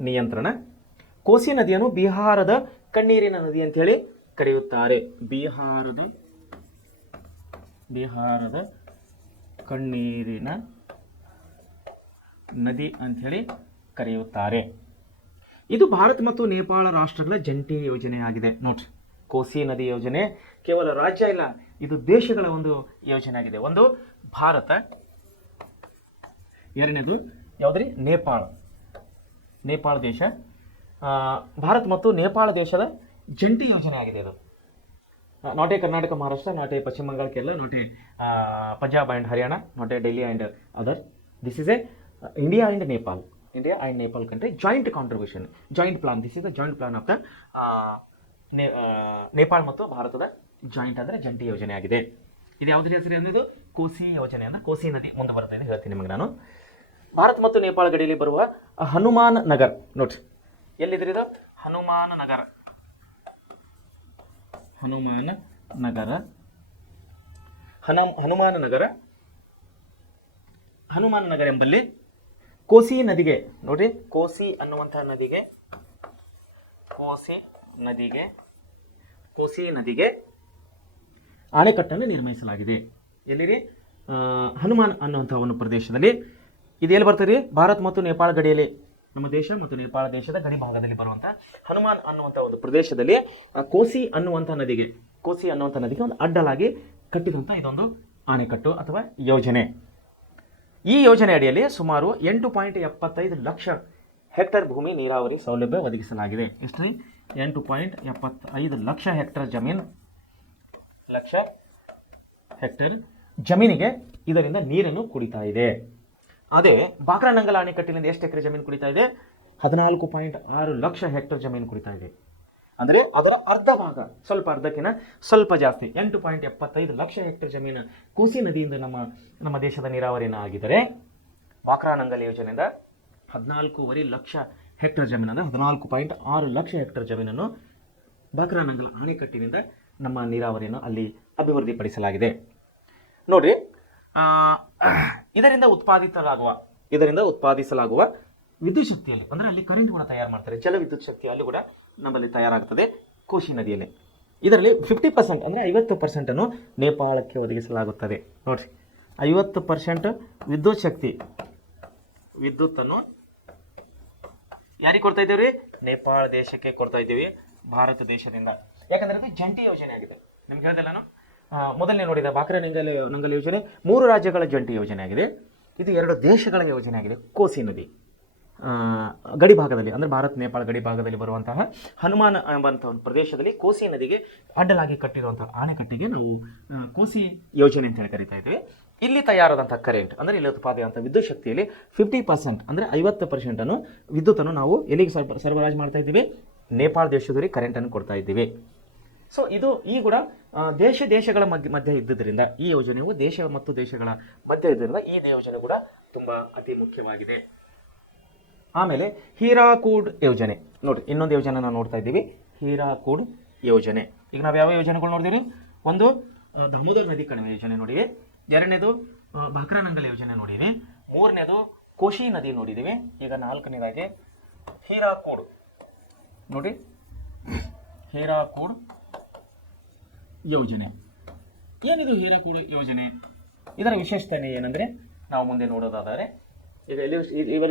ನಿಯಂತ್ರಣ. ಕೋಸಿ ನದಿಯನ್ನು ಬಿಹಾರದ ಕಣ್ಣೀರಿನ ನದಿ ಅಂತ ಹೇಳಿ ಕರೆಯುತ್ತಾರೆ. ಬಿಹಾರದ ಕಣ್ಣೀರಿನ ನದಿ ಅಂತ ಹೇಳಿ ಕರೆಯುತ್ತಾರೆ. ಇದು ಭಾರತ ಮತ್ತು ನೇಪಾಳ ರಾಷ್ಟ್ರಗಳ ಜಂಟಿ ಯೋಜನೆಯಾಗಿದೆ. ನೋಡ್ರಿ, ಕೋಸಿ ನದಿ ಯೋಜನೆ ಕೇವಲ ರಾಜ್ಯ ಇಲ್ಲ, ಇದು ದೇಶಗಳ ಒಂದು ಯೋಜನೆ ಆಗಿದೆ. ಒಂದು ಭಾರತ, ಎರಡನೇದು ಯಾವುದ್ರಿ ನೇಪಾಳ ದೇಶ. ಭಾರತ ಮತ್ತು ನೇಪಾಳ ದೇಶದ ಜಂಟಿ ಯೋಜನೆ ಆಗಿದೆ ಇದು. Not a Karnataka Maharashtra, not a Paschima Bangala Kerala, not a Punjab and Haryana, not a Delhi and other. This is a India and Nepal country joint contribution, joint plan. This is the joint plan of the Nepal ಮತ್ತು ಭಾರತದ ಜಾಯಿಂಟ್ ಅಂದರೆ ಜಂಟಿ ಯೋಜನೆ ಆಗಿದೆ. ಇದು ಯಾವುದ್ರ ಹೆಸರು ಅನ್ನೋದು ಕೋಸಿ ಯೋಜನೆ ಅಂತ. ಕೋಸಿ ನದಿ ಮುಂದೆ ಬರುತ್ತೆ ಅಂತ ಹೇಳ್ತೀನಿ ನಿಮಗೆ ನಾನು. ಭಾರತ ಮತ್ತು ನೇಪಾಳ ಗಡಿಯಲ್ಲಿ ಬರುವ ಹನುಮಾನ್ ನಗರ್ ನೋಡ್ರಿ, ಎಲ್ಲಿದ್ರಿ ಇದು? ಹನುಮಾನ್ ನಗರ ಎಂಬಲ್ಲಿ ಕೋಸಿ ನದಿಗೆ ನೋಡ್ರಿ, ಕೋಸಿ ನದಿಗೆ ಅಣೆಕಟ್ಟನ್ನು ನಿರ್ಮಿಸಲಾಗಿದೆ. ಎಲ್ಲಿರಿ? ಹನುಮಾನ್ ಅನ್ನುವಂಥ ಒಂದು ಪ್ರದೇಶದಲ್ಲಿ. ಇದು ಎಲ್ಲಿ ಬರ್ತದೆ? ಭಾರತ ಮತ್ತು ನೇಪಾಳ ಗಡಿಯಲ್ಲಿ, ನಮ್ಮ ದೇಶ ಮತ್ತು ನೇಪಾಳ ದೇಶದ ಗಡಿ ಭಾಗದಲ್ಲಿ ಬರುವಂಥ ಹನುಮಾನ್ ಅನ್ನುವಂಥ ಒಂದು ಪ್ರದೇಶದಲ್ಲಿ ಕೋಸಿ ಅನ್ನುವಂಥ ನದಿಗೆ ಒಂದು ಅಡ್ಡಲಾಗಿ ಕಟ್ಟಿದಂಥ ಇದೊಂದು ಅಣೆಕಟ್ಟು ಅಥವಾ ಯೋಜನೆ. ಈ ಯೋಜನೆ ಅಡಿಯಲ್ಲಿ ಸುಮಾರು 8.75 ಲಕ್ಷ ಹೆಕ್ಟರ್ ಭೂಮಿ ನೀರಾವರಿ ಸೌಲಭ್ಯ ಒದಗಿಸಲಾಗಿದೆ. ಎಷ್ಟು ರೀ? 8.75 ಲಕ್ಷ ಹೆಕ್ಟರ್ ಜಮೀನಿಗೆ ಇದರಿಂದ ನೀರನ್ನು ಕುಡಿತಾ ಇದೆ. ಅದೇ ಬಾಕ್ರಾನಂಗಲ್ ಅಣೆಕಟ್ಟಿನಿಂದ ಎಷ್ಟು ಎಕರೆ ಜಮೀನು ಕುಡಿತಾ ಇದೆ? 14.6 ಲಕ್ಷ ಹೆಕ್ಟರ್ ಜಮೀನು ಕುಡಿತಾ ಇದೆ. ಅಂದರೆ ಅದರ ಅರ್ಧ ಭಾಗ, ಅರ್ಧಕ್ಕಿಂತ ಸ್ವಲ್ಪ ಜಾಸ್ತಿ, 8.75 ಲಕ್ಷ ಹೆಕ್ಟರ್ ಜಮೀನು ಕೋಸಿ ನದಿಯಿಂದ ನಮ್ಮ ದೇಶದ ನೀರಾವರಿಯನ್ನು ಆಗಿದ್ದರೆ, ಬಾಕ್ರಾನಂಗಲ್ ಯೋಜನೆಯಿಂದ 14.5 ಲಕ್ಷ ಹೆಕ್ಟರ್ ಜಮೀನು ಅಂದರೆ 14.6 ಲಕ್ಷ ಹೆಕ್ಟರ್ ಜಮೀನನ್ನು ಬಾಕ್ರಾನಂಗಲ್ ಅಣೆಕಟ್ಟಿನಿಂದ ನಮ್ಮ ನೀರಾವರಿಯನ್ನು ಅಲ್ಲಿ ಅಭಿವೃದ್ಧಿಪಡಿಸಲಾಗಿದೆ. ನೋಡ್ರಿ, ಇದರಿಂದ ಉತ್ಪಾದಿಸಲಾಗುವ ವಿದ್ಯುತ್ ಶಕ್ತಿಯಲ್ಲಿ ಅಂದರೆ ಅಲ್ಲಿ ಕರೆಂಟ್ ಕೂಡ ತಯಾರು ಮಾಡ್ತಾರೆ. ಜಲವಿದ್ಯುತ್ ಶಕ್ತಿ ಅಲ್ಲಿ ಕೂಡ ನಮ್ಮಲ್ಲಿ ತಯಾರಾಗುತ್ತದೆ ಕೋಸಿ ನದಿಯಲ್ಲಿ. ಇದರಲ್ಲಿ 50% ಅಂದರೆ 50% ನೇಪಾಳಕ್ಕೆ ಒದಗಿಸಲಾಗುತ್ತದೆ. ನೋಡ್ರಿ, 50% ವಿದ್ಯುತ್ತನ್ನು ಯಾರಿಗೆ ಕೊಡ್ತಾ ಇದ್ದೀವಿ ರೀ? ನೇಪಾಳ ದೇಶಕ್ಕೆ ಕೊಡ್ತಾ ಇದ್ದೀವಿ ಭಾರತ ದೇಶದಿಂದ. ಯಾಕಂದ್ರೆ ಅದು ಜಂಟಿ ಯೋಜನೆ ಆಗಿದೆ. ನಿಮ್ಗೆ ಹೇಳಿದೆ ನಾನು ಮೊದಲನೇ ನೋಡಿದ ಬಾಕ್ರಾ ನಂಗಲ್ ಯೋಜನೆ 3 ರಾಜ್ಯಗಳ ಜಂಟಿ ಯೋಜನೆ ಆಗಿದೆ. ಇದು 2 ದೇಶಗಳ ಯೋಜನೆ ಆಗಿದೆ. ಕೋಸಿ ನದಿ ಗಡಿ ಭಾಗದಲ್ಲಿ, ಅಂದರೆ ಭಾರತ ನೇಪಾಳ ಗಡಿ ಭಾಗದಲ್ಲಿ ಬರುವಂತಹ ಹನುಮಾನ್ ಎಂಬಂಥ ಒಂದು ಪ್ರದೇಶದಲ್ಲಿ ಕೋಸಿ ನದಿಗೆ ಅಡ್ಡಲಾಗಿ ಕಟ್ಟಿರುವಂತಹ ಅಣೆಕಟ್ಟಿಗೆ ನಾವು ಕೋಸಿ ಯೋಜನೆ ಅಂತ ಹೇಳಿ ಕರಿತಾ ಇದ್ದೀವಿ. ಇಲ್ಲಿ ತಯಾರಾದಂಥ ಕರೆಂಟ್ ಅಂದರೆ ಇಲ್ಲಿ ಉತ್ಪಾದನೆಯಾದಂಥ ವಿದ್ಯುತ್ ಶಕ್ತಿಯಲ್ಲಿ 50% ಅಂದರೆ 50% ವಿದ್ಯುತ್ತನ್ನು ನಾವು ಎಲ್ಲಿಗೆ ಸರಬರಾಜು ಮಾಡ್ತಾ ಇದ್ದೀವಿ? ನೇಪಾಳ ದೇಶದಲ್ಲಿ ಕರೆಂಟನ್ನು ಕೊಡ್ತಾ ಇದ್ದೀವಿ. ಸೊ ಇದು ಈ ಕೂಡ ದೇಶಗಳ ಮಧ್ಯೆ ಇದ್ದುದರಿಂದ ಈ ಯೋಜನೆಯು ದೇಶ ಮತ್ತು ದೇಶಗಳ ಮಧ್ಯೆ ಇದ್ದರಿಂದ ಈ ಯೋಜನೆ ಕೂಡ ತುಂಬ ಅತಿ ಮುಖ್ಯವಾಗಿದೆ. ಆಮೇಲೆ ಹೀರಾಕೂಡ್ ಯೋಜನೆ ನೋಡಿ, ಇನ್ನೊಂದು ಯೋಜನೆ ನಾವು ನೋಡ್ತಾ ಇದ್ದೀವಿ, ಹೀರಾಕೂಡ್ ಯೋಜನೆ. ಈಗ ನಾವು ಯಾವ ಯೋಜನೆಗಳು ನೋಡಿದಿರಿ? ಒಂದು ದಾಮೋದರ್ ನದಿ ಕಣಿವೆ ಯೋಜನೆ ನೋಡಿವಿ, ಎರಡನೇದು ಬಾಕ್ರಾ ನಂಗಲ್ ಯೋಜನೆ ನೋಡಿವಿ, ಮೂರನೇದು ಕೋಶಿ ನದಿ ನೋಡಿದ್ದೀವಿ. ಈಗ 4ನೇದಾಗಿ ಹೀರಾಕೂಡ್ ನೋಡಿ, ಹೀರಾಕೂಡ್ ಯೋಜನೆ. ಏನಿದು ಹೀರಾಕೂಡ್ ಯೋಜನೆ? ಇದರ ವಿಶೇಷತೆ ಏನಂದರೆ ನಾವು ಮುಂದೆ ನೋಡೋದಾದರೆ ಈಗ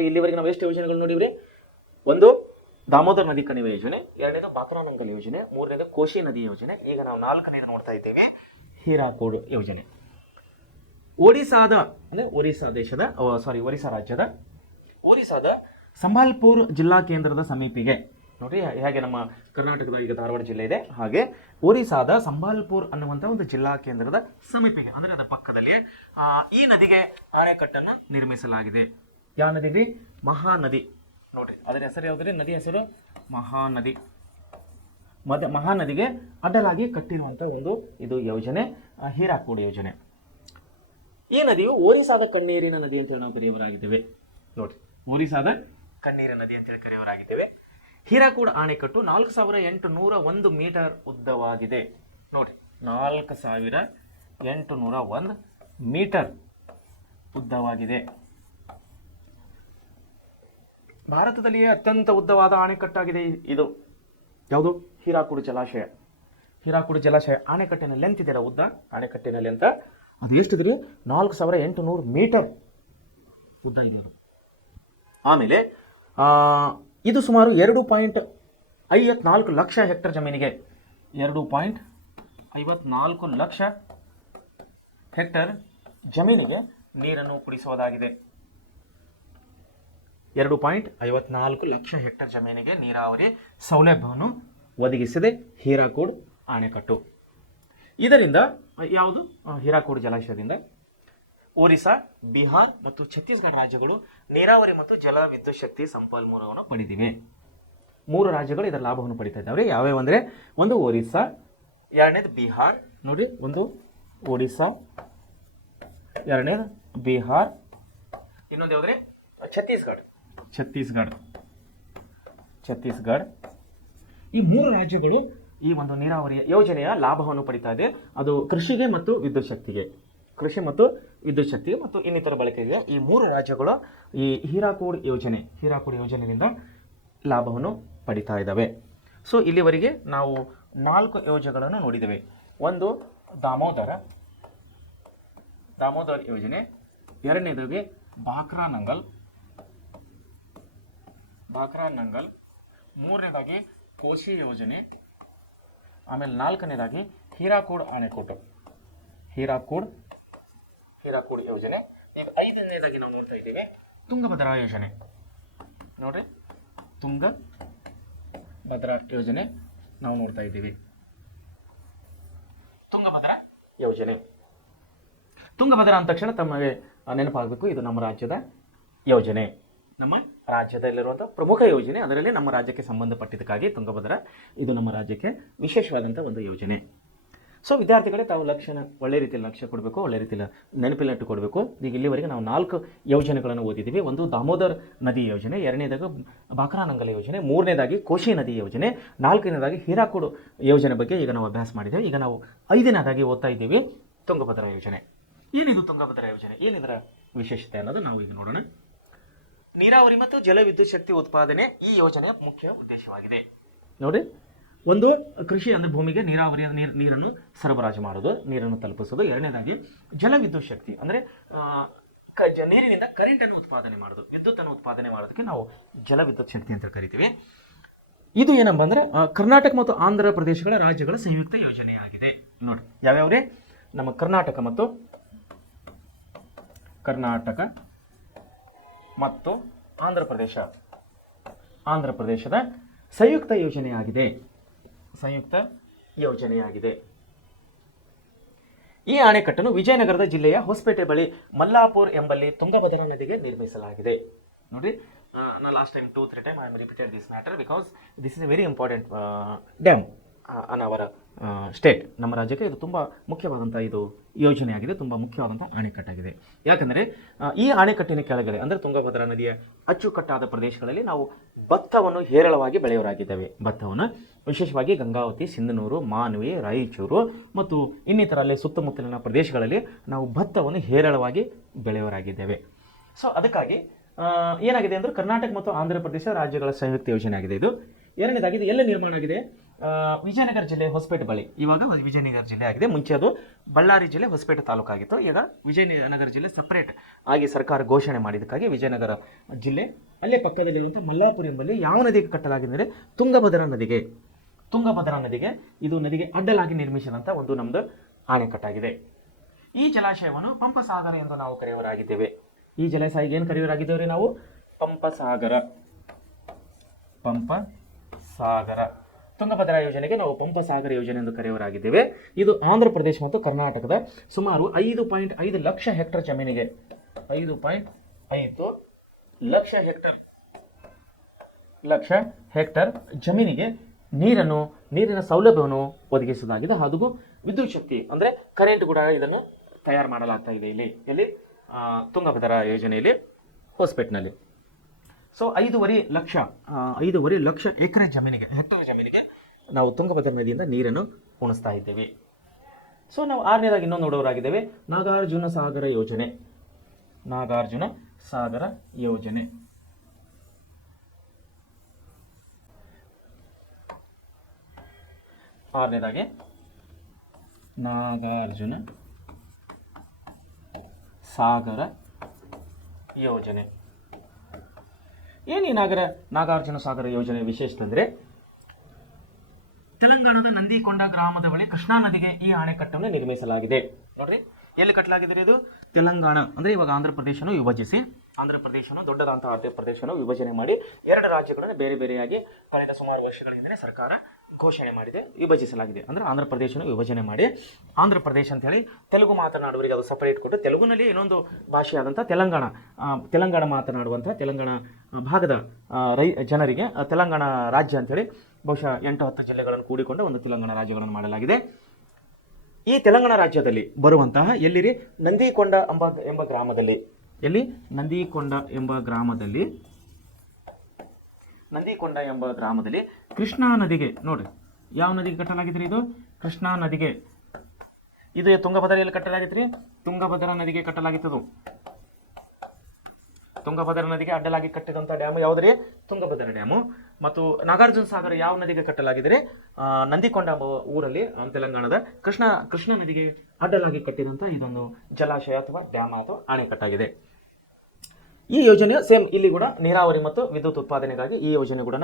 ಇಲ್ಲಿವರೆಗೆ ನಾವು ಎಷ್ಟು ಯೋಜನೆಗಳು ನೋಡಿವ್ರಿ? ಒಂದು ದಾಮೋದರ್ ನದಿ ಕಣಿವೆ ಯೋಜನೆ, ಎರಡನೇದು ಬಾಕ್ರಾ ನಂಗಲ್ ಯೋಜನೆ, ಮೂರನೇದು ಕೋಶಿ ನದಿ ಯೋಜನೆ. ಈಗ ನಾವು 4ನೇದು ನೋಡ್ತಾ ಇದ್ದೇವೆ ಹೀರಾಕೂಡ್ ಯೋಜನೆ. ಒಡಿಸಾದ ಅಂದರೆ ಒರಿಸ್ಸಾ ರಾಜ್ಯದ ಒರಿಸ್ಸಾದ ಸಂಬಾಲ್ಪುರ್ ಜಿಲ್ಲಾ ಕೇಂದ್ರದ ಸಮೀಪಿಗೆ ನೋಡಿ, ಹೇಗೆ ನಮ್ಮ ಕರ್ನಾಟಕದ ಈಗ ಧಾರವಾಡ ಜಿಲ್ಲೆ ಇದೆ, ಹಾಗೆ ಒರಿಸ್ಸಾದ ಸಂಬಾಲ್ಪುರ್ ಅನ್ನುವಂಥ ಒಂದು ಜಿಲ್ಲಾ ಕೇಂದ್ರದ ಸಮೀಪಿಗೆ ಅಂದರೆ ಅದರ ಪಕ್ಕದಲ್ಲಿ ಈ ನದಿಗೆ ಅಣೆಕಟ್ಟನ್ನು ನಿರ್ಮಿಸಲಾಗಿದೆ. ಯಾವ ನದಿ? ಮಹಾನದಿ. ನೋಡಿ ಅದರ ಹೆಸರು ಯಾವುದ್ರಿ? ನದಿ ಹೆಸರು ಮಹಾನದಿ. ಮಹಾನದಿಗೆ ಅಡ್ಡಲಾಗಿ ಕಟ್ಟಿರುವಂಥ ಒಂದು ಇದು ಯೋಜನೆ ಹೀರಾಕೂಡ್ ಯೋಜನೆ. ಈ ನದಿಯು ಒರಿಸ್ಸಾದ ಕಣ್ಣೀರಿನ ನದಿ ಅಂತೇಳಿ ನಾವು ಕರೆಯುವರಾಗಿದ್ದೇವೆ. ನೋಡಿ, ಒರಿಸ್ಸಾದ ಕಣ್ಣೀರಿನ ನದಿ ಅಂತೇಳಿ ಕರೆಯುವರಾಗಿದ್ದೇವೆ. ಹೀರಾಕೂಡ್ ಅಣೆಕಟ್ಟು 4801 ಮೀಟರ್ ಉದ್ದವಾಗಿದೆ. ನೋಡಿ, 4801 ಮೀಟರ್ ಉದ್ದವಾಗಿದೆ. ಭಾರತದಲ್ಲಿಯೇ ಅತ್ಯಂತ ಉದ್ದವಾದ ಅಣೆಕಟ್ಟಾಗಿದೆ ಇದು. ಯಾವುದು? ಹೀರಾಕೂಡ್ ಜಲಾಶಯ. ಹೀರಾಕೂಡ್ ಜಲಾಶಯ ಅಣೆಕಟ್ಟಿನ ಲೆಂತ್ ಇದೆಯಲ್ಲ, ಉದ್ದ ಅಣೆಕಟ್ಟಿನ ಲೆಂತ್ ಅದು ಎಷ್ಟಿದ್ರೆ 4800 ಮೀಟರ್ ಉದ್ದ ಇದೆ ಅದು. ಆಮೇಲೆ ಇದು ಸುಮಾರು 2.54 ಲಕ್ಷ ಹೆಕ್ಟರ್ ಜಮೀನಿಗೆ 2.54 ಲಕ್ಷ ಹೆಕ್ಟರ್ ಜಮೀನಿಗೆ ನೀರನ್ನು ಕುಡಿಸುವುದಾಗಿದೆ. 2.54 ಲಕ್ಷ ಹೆಕ್ಟರ್ ಜಮೀನಿಗೆ ನೀರಾವರಿ ಸೌಲಭ್ಯವನ್ನು ಒದಗಿಸಿದೆ ಹೀರಾಕೂಡ್ ಅಣೆಕಟ್ಟು. ಇದರಿಂದ ಯಾವುದು? ಹೀರಾಕೂಡ್ ಜಲಾಶಯದಿಂದ ಒರಿಸ್ಸಾ, ಬಿಹಾರ್ ಮತ್ತು ಛತ್ತೀಸ್ಗಢ ರಾಜ್ಯಗಳು ನೀರಾವರಿ ಮತ್ತು ಜಲ ವಿದ್ಯುತ್ ಶಕ್ತಿ ಸಂಪನ್ಮೂಲವನ್ನು ಪಡೆದಿವೆ. 3 ರಾಜ್ಯಗಳು ಇದರ ಲಾಭವನ್ನು ಪಡಿತಾ ಇದ್ದಾವೆ. ಯಾವ್ಯಾವ ಅಂದರೆ ಒಂದು ಒರಿಸ್ಸಾ, ಎರಡನೇದು ಬಿಹಾರ್ ನೋಡಿ, ಒಂದು ಒರಿಸ್ಸಾ, ಎರಡನೇದು ಬಿಹಾರ್, ಇನ್ನೊಂದು ಯಾವುದ್ರೆ ಛತ್ತೀಸ್ಗಢ. ಈ 3 ರಾಜ್ಯಗಳು ಈ ಒಂದು ನೀರಾವರಿಯ ಯೋಜನೆಯ ಲಾಭವನ್ನು ಪಡಿತಾ ಇದೆ. ಅದು ಕೃಷಿ ಮತ್ತು ವಿದ್ಯುತ್ ಶಕ್ತಿಗೆ ಮತ್ತು ಇನ್ನಿತರ ಬಳಕೆಗೆ ಈ 3 ರಾಜ್ಯಗಳು ಈ ಹೀರಾಕೂಡ್ ಯೋಜನೆಯಿಂದ ಲಾಭವನ್ನು ಪಡಿತಾ ಇದ್ದಾವೆ. ಸೊ ಇಲ್ಲಿವರೆಗೆ ನಾವು 4 ಯೋಜನೆಗಳನ್ನು ನೋಡಿದ್ದೇವೆ. ಒಂದು ದಾಮೋದರ ಯೋಜನೆ, ಎರಡನೇದಾಗಿ ಬಾಕ್ರಾ ನಂಗಲ್, ಮೂರನೇದಾಗಿ ಕೋಶಿ ಯೋಜನೆ, ಆಮೇಲೆ 4ನೇದಾಗಿ ಹೀರಾಕೂಡ್ ಅಣೆಕಟ್ಟು, ಹೀರಾಕೂಡ್ ಯೋಜನೆ. ಈಗ 5ನೇದಾಗಿ ನಾವು ನೋಡ್ತಾ ಇದ್ದೀವಿ ತುಂಗಭದ್ರಾ ಯೋಜನೆ. ನೋಡ್ರಿ, ತುಂಗಭದ್ರಾ ಯೋಜನೆ ನಾವು ನೋಡ್ತಾ ಇದ್ದೀವಿ. ತುಂಗಭದ್ರಾ ಯೋಜನೆ, ತುಂಗಭದ್ರಾ ಅಂದ ತಕ್ಷಣ ತಮಗೆ ನೆನಪಾಗಬೇಕು, ಇದು ನಮ್ಮ ರಾಜ್ಯದ ಯೋಜನೆ, ನಮ್ಮ ರಾಜ್ಯದಲ್ಲಿರುವಂಥ ಪ್ರಮುಖ ಯೋಜನೆ. ಅದರಲ್ಲಿ ನಮ್ಮ ರಾಜ್ಯಕ್ಕೆ ಸಂಬಂಧಪಟ್ಟಿದ್ದಕ್ಕಾಗಿ ತುಂಗಭದ್ರಾ ಇದು ನಮ್ಮ ರಾಜ್ಯಕ್ಕೆ ವಿಶೇಷವಾದಂಥ ಒಂದು ಯೋಜನೆ. ಸೊ ವಿದ್ಯಾರ್ಥಿಗಳೇ, ತಾವು ಒಳ್ಳೆ ರೀತಿಯಲ್ಲಿ ಲಕ್ಷ್ಯ ಕೊಡಬೇಕು, ಒಳ್ಳೆ ರೀತಿಯಲ್ಲಿ ನೆನಪಿನಟ್ಟು ಕೊಡಬೇಕು. ಈಗ ಇಲ್ಲಿವರೆಗೆ ನಾವು 4 ಯೋಜನೆಗಳನ್ನು ಓದಿದ್ದೀವಿ. ಒಂದು ದಾಮೋದರ್ ನದಿ ಯೋಜನೆ, ಎರಡನೇದಾಗಿ ಬಾಕ್ರಾ ನಂಗಲ್ ಯೋಜನೆ, ಮೂರನೇದಾಗಿ ಕೋಶಿ ನದಿ ಯೋಜನೆ, 4ನೇದಾಗಿ ಹೀರಾಕೂಡ್ ಯೋಜನೆ ಬಗ್ಗೆ ಈಗ ನಾವು ಅಭ್ಯಾಸ ಮಾಡಿದ್ದೇವೆ. ಈಗ ನಾವು 5ನೇದಾಗಿ ಓದ್ತಾ ಇದ್ದೀವಿ ತುಂಗಭದ್ರಾ ಯೋಜನೆ. ಏನಿದು ತುಂಗಭದ್ರಾ ಯೋಜನೆ? ಏನಿದರ ವಿಶೇಷತೆ ಅನ್ನೋದು ನಾವು ಈಗ ನೋಡೋಣ. ನೀರಾವರಿ ಮತ್ತು ಜಲ ವಿದ್ಯುತ್ ಶಕ್ತಿ ಉತ್ಪಾದನೆ ಈ ಯೋಜನೆಯ ಮುಖ್ಯ ಉದ್ದೇಶವಾಗಿದೆ. ನೋಡಿ, ಒಂದು ಕೃಷಿ ಅಂದರೆ ಭೂಮಿಗೆ ನೀರಾವರಿಯ ನೀರನ್ನು ಸರಬರಾಜು ಮಾಡೋದು, ನೀರನ್ನು ತಲುಪಿಸೋದು. ಎರಡನೇದಾಗಿ ಜಲ ವಿದ್ಯುತ್ ಶಕ್ತಿ ಅಂದರೆ ನೀರಿನಿಂದ ಕರೆಂಟನ್ನು ಉತ್ಪಾದನೆ ಮಾಡೋದು, ವಿದ್ಯುತ್ತನ್ನು ಉತ್ಪಾದನೆ ಮಾಡೋದಕ್ಕೆ ನಾವು ಜಲವಿದ್ಯುತ್ ಶಕ್ತಿ ಅಂತ ಕರಿತೀವಿ. ಇದು ಏನಪ್ಪ ಅಂದರೆ ಕರ್ನಾಟಕ ಮತ್ತು ಆಂಧ್ರ ಪ್ರದೇಶಗಳ ರಾಜ್ಯಗಳ ಸಂಯುಕ್ತ ಯೋಜನೆಯಾಗಿದೆ. ನೋಡಿ ಯಾವ್ಯಾವ್ರಿ, ನಮ್ಮ ಕರ್ನಾಟಕ ಮತ್ತು ಆಂಧ್ರ ಪ್ರದೇಶದ ಸಂಯುಕ್ತ ಯೋಜನೆಯಾಗಿದೆ. ಈ ಅಣೆಕಟ್ಟನ್ನು ವಿಜಯನಗರದ ಜಿಲ್ಲೆಯ ಹೊಸಪೇಟೆ ಬಳಿ ಮಲ್ಲಾಪುರ್ ಎಂಬಲ್ಲಿ ತುಂಗಭದ್ರಾ ನದಿಗೆ ನಿರ್ಮಿಸಲಾಗಿದೆ. ನೋಡಿ, last time 2-3 times I have repeated this matter because this is a very important dam on our state. ನಮ್ಮ ರಾಜ್ಯಕ್ಕೆ ಇದು ತುಂಬ ಮುಖ್ಯವಾದಂಥ ಇದು ಯೋಜನೆಯಾಗಿದೆ, ತುಂಬ ಮುಖ್ಯವಾದಂಥ ಅಣೆಕಟ್ಟಾಗಿದೆ. ಯಾಕಂದರೆ ಈ ಅಣೆಕಟ್ಟಿನ ಕೆಳಗಡೆ ಅಂದರೆ ತುಂಗಭದ್ರಾ ನದಿಯ ಅಚ್ಚುಕಟ್ಟಾದ ಪ್ರದೇಶಗಳಲ್ಲಿ ನಾವು ಭತ್ತವನ್ನು ಹೇರಳವಾಗಿ ಬೆಳೆಯವರಾಗಿದ್ದೇವೆ. ಭತ್ತವನ್ನು ವಿಶೇಷವಾಗಿ ಗಂಗಾವತಿ, ಸಿಂಧನೂರು, ಮಾನ್ವಿ, ರಾಯಚೂರು ಮತ್ತು ಇನ್ನಿತರ ಅಲ್ಲಿ ಸುತ್ತಮುತ್ತಲಿನ ಪ್ರದೇಶಗಳಲ್ಲಿ ನಾವು ಭತ್ತವನ್ನು ಹೇರಳವಾಗಿ ಬೆಳೆಯವರಾಗಿದ್ದೇವೆ. ಸೊ ಅದಕ್ಕಾಗಿ ಏನಾಗಿದೆ ಅಂದರೆ ಕರ್ನಾಟಕ ಮತ್ತು ಆಂಧ್ರ ಪ್ರದೇಶ ರಾಜ್ಯಗಳ ಸಂಯುಕ್ತ ಯೋಜನೆ ಆಗಿದೆ ಇದು. ಎರಡನೇದಾಗಿ ಇದು ಎಲ್ಲ ನಿರ್ಮಾಣ ಆಗಿದೆ, ವಿಜಯನಗರ ಜಿಲ್ಲೆ ಹೊಸಪೇಟೆ ಬಳಿ. ಇವಾಗ ವಿಜಯನಗರ ಜಿಲ್ಲೆ ಆಗಿದೆ. ಮುಂಚೆ ಅದು ಬಳ್ಳಾರಿ ಜಿಲ್ಲೆ ಹೊಸಪೇಟೆ ತಾಲೂಕಾಗಿತ್ತು. ಈಗ ವಿಜಯನಗರ ಜಿಲ್ಲೆ ಸಪರೇಟ್ ಆಗಿ ಸರ್ಕಾರ ಘೋಷಣೆ ಮಾಡಿದ್ದಕ್ಕಾಗಿ ವಿಜಯನಗರ ಜಿಲ್ಲೆ ಅಲ್ಲೇ ಪಕ್ಕದಲ್ಲಿರುವಂಥ ಮಲ್ಲಾಪುರ ಎಂಬಲ್ಲಿ ಯಾವ ನದಿಗೆ ಕಟ್ಟಲಾಗಿದೆ ಅಂದರೆ ತುಂಗಭದ್ರಾ ನದಿಗೆ ಇದು ನದಿಗೆ ಅಡ್ಡಲಾಗಿ ನಿರ್ಮಿಸಿದಂಥ ಒಂದು ನಮ್ಮದು ಅಣೆಕಟ್ಟಾಗಿದೆ. ಈ ಜಲಾಶಯವನ್ನು ಪಂಪಸಾಗರ ಎಂದು ನಾವು ಕರೆಯವರಾಗಿದ್ದೇವೆ. ಈ ಜಲಾಶಯ ಏನು ಕರೆಯವರಾಗಿದ್ದೇವೆ ನಾವು? ಪಂಪಸಾಗರ. ತುಂಗಭದ್ರಾ ಯೋಜನೆಗೆ ನಾವು ಪಂಪಸಾಗರ ಯೋಜನೆ ಎಂದು ಕರೆಯವರಾಗಿದ್ದೇವೆ. ಇದು ಆಂಧ್ರ ಪ್ರದೇಶ ಮತ್ತು ಕರ್ನಾಟಕದ ಸುಮಾರು 5.5 ಲಕ್ಷ ಹೆಕ್ಟರ್ ಜಮೀನಿಗೆ 5.5 ಲಕ್ಷ ಹೆಕ್ಟರ್ ಜಮೀನಿಗೆ ನೀರಿನ ಸೌಲಭ್ಯವನ್ನು ಒದಗಿಸಲಾಗಿದೆ. ಹಾಗೂ ವಿದ್ಯುತ್ ಶಕ್ತಿ ಅಂದರೆ ಕರೆಂಟ್ ಕೂಡ ಇದನ್ನು ತಯಾರು ಮಾಡಲಾಗ್ತಾ ಇದೆ ಇಲ್ಲಿ ತುಂಗಭದ್ರಾ ಯೋಜನೆಯಲ್ಲಿ ಹೊಸಪೇಟಿನಲ್ಲಿ. ಸೊ 5.5 ಲಕ್ಷ ಹೆಕ್ಟರ್ ಜಮೀನಿಗೆ ನಾವು ತುಂಗಭದ್ರಾ ನದಿಯಿಂದ ನೀರನ್ನು ಉಣಿಸ್ತಾ ಇದ್ದೇವೆ. ಸೊ ನಾವು ಆರನೇದಾಗಿ ಇನ್ನೊಂದು ನೋಡೋರಾಗಿದ್ದೇವೆ, ನಾಗಾರ್ಜುನ ಸಾಗರ ಯೋಜನೆ. ಆರನೇದಾಗಿ ನಾಗಾರ್ಜುನ ಸಾಗರ ಯೋಜನೆ. ಏನು ನಾಗಾರ್ಜುನ ಸಾಗರ ಯೋಜನೆ ವಿಶೇಷತೆ ಅಂದರೆ ತೆಲಂಗಾಣದ ನಂದಿಕೊಂಡ ಗ್ರಾಮದ ಬಳಿ ಕೃಷ್ಣಾ ನದಿಗೆ ಈ ಅಣೆಕಟ್ಟನ್ನು ನಿರ್ಮಿಸಲಾಗಿದೆ. ನೋಡ್ರಿ, ಎಲ್ಲಿ ಕಟ್ಟಲಾಗಿದೆ ಇದು? ತೆಲಂಗಾಣ ಅಂದರೆ ಇವಾಗ ಆಂಧ್ರ ಪ್ರದೇಶನು ವಿಭಜಿಸಿ, ದೊಡ್ಡದಾದಂತಹ ಆಂಧ್ರ ಪ್ರದೇಶನು ವಿಭಜನೆ ಮಾಡಿ 2 ರಾಜ್ಯಗಳನ್ನು ಬೇರೆ ಬೇರೆಯಾಗಿ ಕಳೆದ ಸುಮಾರು ವರ್ಷಗಳಿಂದಲೇ ಸರ್ಕಾರ ಘೋಷಣೆ ಮಾಡಿದೆ, ವಿಭಜಿಸಲಾಗಿದೆ. ಅಂದರೆ ಆಂಧ್ರ ಪ್ರದೇಶನ ವಿಭಜನೆ ಮಾಡಿ ಆಂಧ್ರ ಪ್ರದೇಶ ಅಂತ ಹೇಳಿ ತೆಲುಗು ಮಾತನಾಡುವರಿಗೆ ಅದು ಸಪರೇಟ್ ಕೊಟ್ಟು ತೆಲುಗುನಲ್ಲಿ ಇನ್ನೊಂದು ಭಾಷೆಯಾದಂಥ ತೆಲಂಗಾಣ ಮಾತನಾಡುವಂಥ ತೆಲಂಗಾಣ ಭಾಗದ ಜನರಿಗೆ ತೆಲಂಗಾಣ ರಾಜ್ಯ ಅಂತೇಳಿ ಬಹುಶಃ 8-10 ಜಿಲ್ಲೆಗಳನ್ನು ಕೂಡಿಕೊಂಡು ಒಂದು ತೆಲಂಗಾಣ ರಾಜ್ಯಗಳನ್ನು ಮಾಡಲಾಗಿದೆ. ಈ ತೆಲಂಗಾಣ ರಾಜ್ಯದಲ್ಲಿ ಬರುವಂತಹ ಎಲ್ಲಿರಿ ನಂದಿಕೊಂಡ ಎಂಬ ಗ್ರಾಮದಲ್ಲಿ ಕೃಷ್ಣಾ ನದಿಗೆ, ನೋಡ್ರಿ ಯಾವ ನದಿಗೆ ಕಟ್ಟಲಾಗಿದ್ರಿ? ಇದು ಕೃಷ್ಣಾ ನದಿಗೆ. ಇದು ತುಂಗಭದ್ರೆಯಲ್ಲಿ ಕಟ್ಟಲಾಗಿತ್ರಿ, ತುಂಗಭದ್ರಾ ನದಿಗೆ ಕಟ್ಟಲಾಗಿತ್ತು. ತುಂಗಭದ್ರಾ ನದಿಗೆ ಅಡ್ಡಲಾಗಿ ಕಟ್ಟಿದಂಥ ಡ್ಯಾಮ್ ಯಾವುದ್ರಿ? ತುಂಗಭದ್ರಾ ಡ್ಯಾಮು. ಮತ್ತು ನಾಗಾರ್ಜುನ ಸಾಗರ ಯಾವ ನದಿಗೆ ಕಟ್ಟಲಾಗಿದ್ರೆ ನಂದಿಕೊಂಡ ಊರಲ್ಲಿ ತೆಲಂಗಾಣದ ಕೃಷ್ಣಾ ನದಿಗೆ ಅಡ್ಡಲಾಗಿ ಕಟ್ಟಿದಂಥ ಇದೊಂದು ಜಲಾಶಯ ಅಥವಾ ಡ್ಯಾಮ್ ಅಥವಾ ಅಣೆಕಟ್ಟಾಗಿದೆ. ಈ ಯೋಜನೆ ಸೇಮ್ ಇಲ್ಲಿ ಕೂಡ ನೀರಾವರಿ ಮತ್ತು ವಿದ್ಯುತ್ ಉತ್ಪಾದನೆಗಾಗಿ ಈ ಯೋಜನೆ ಕೂಡ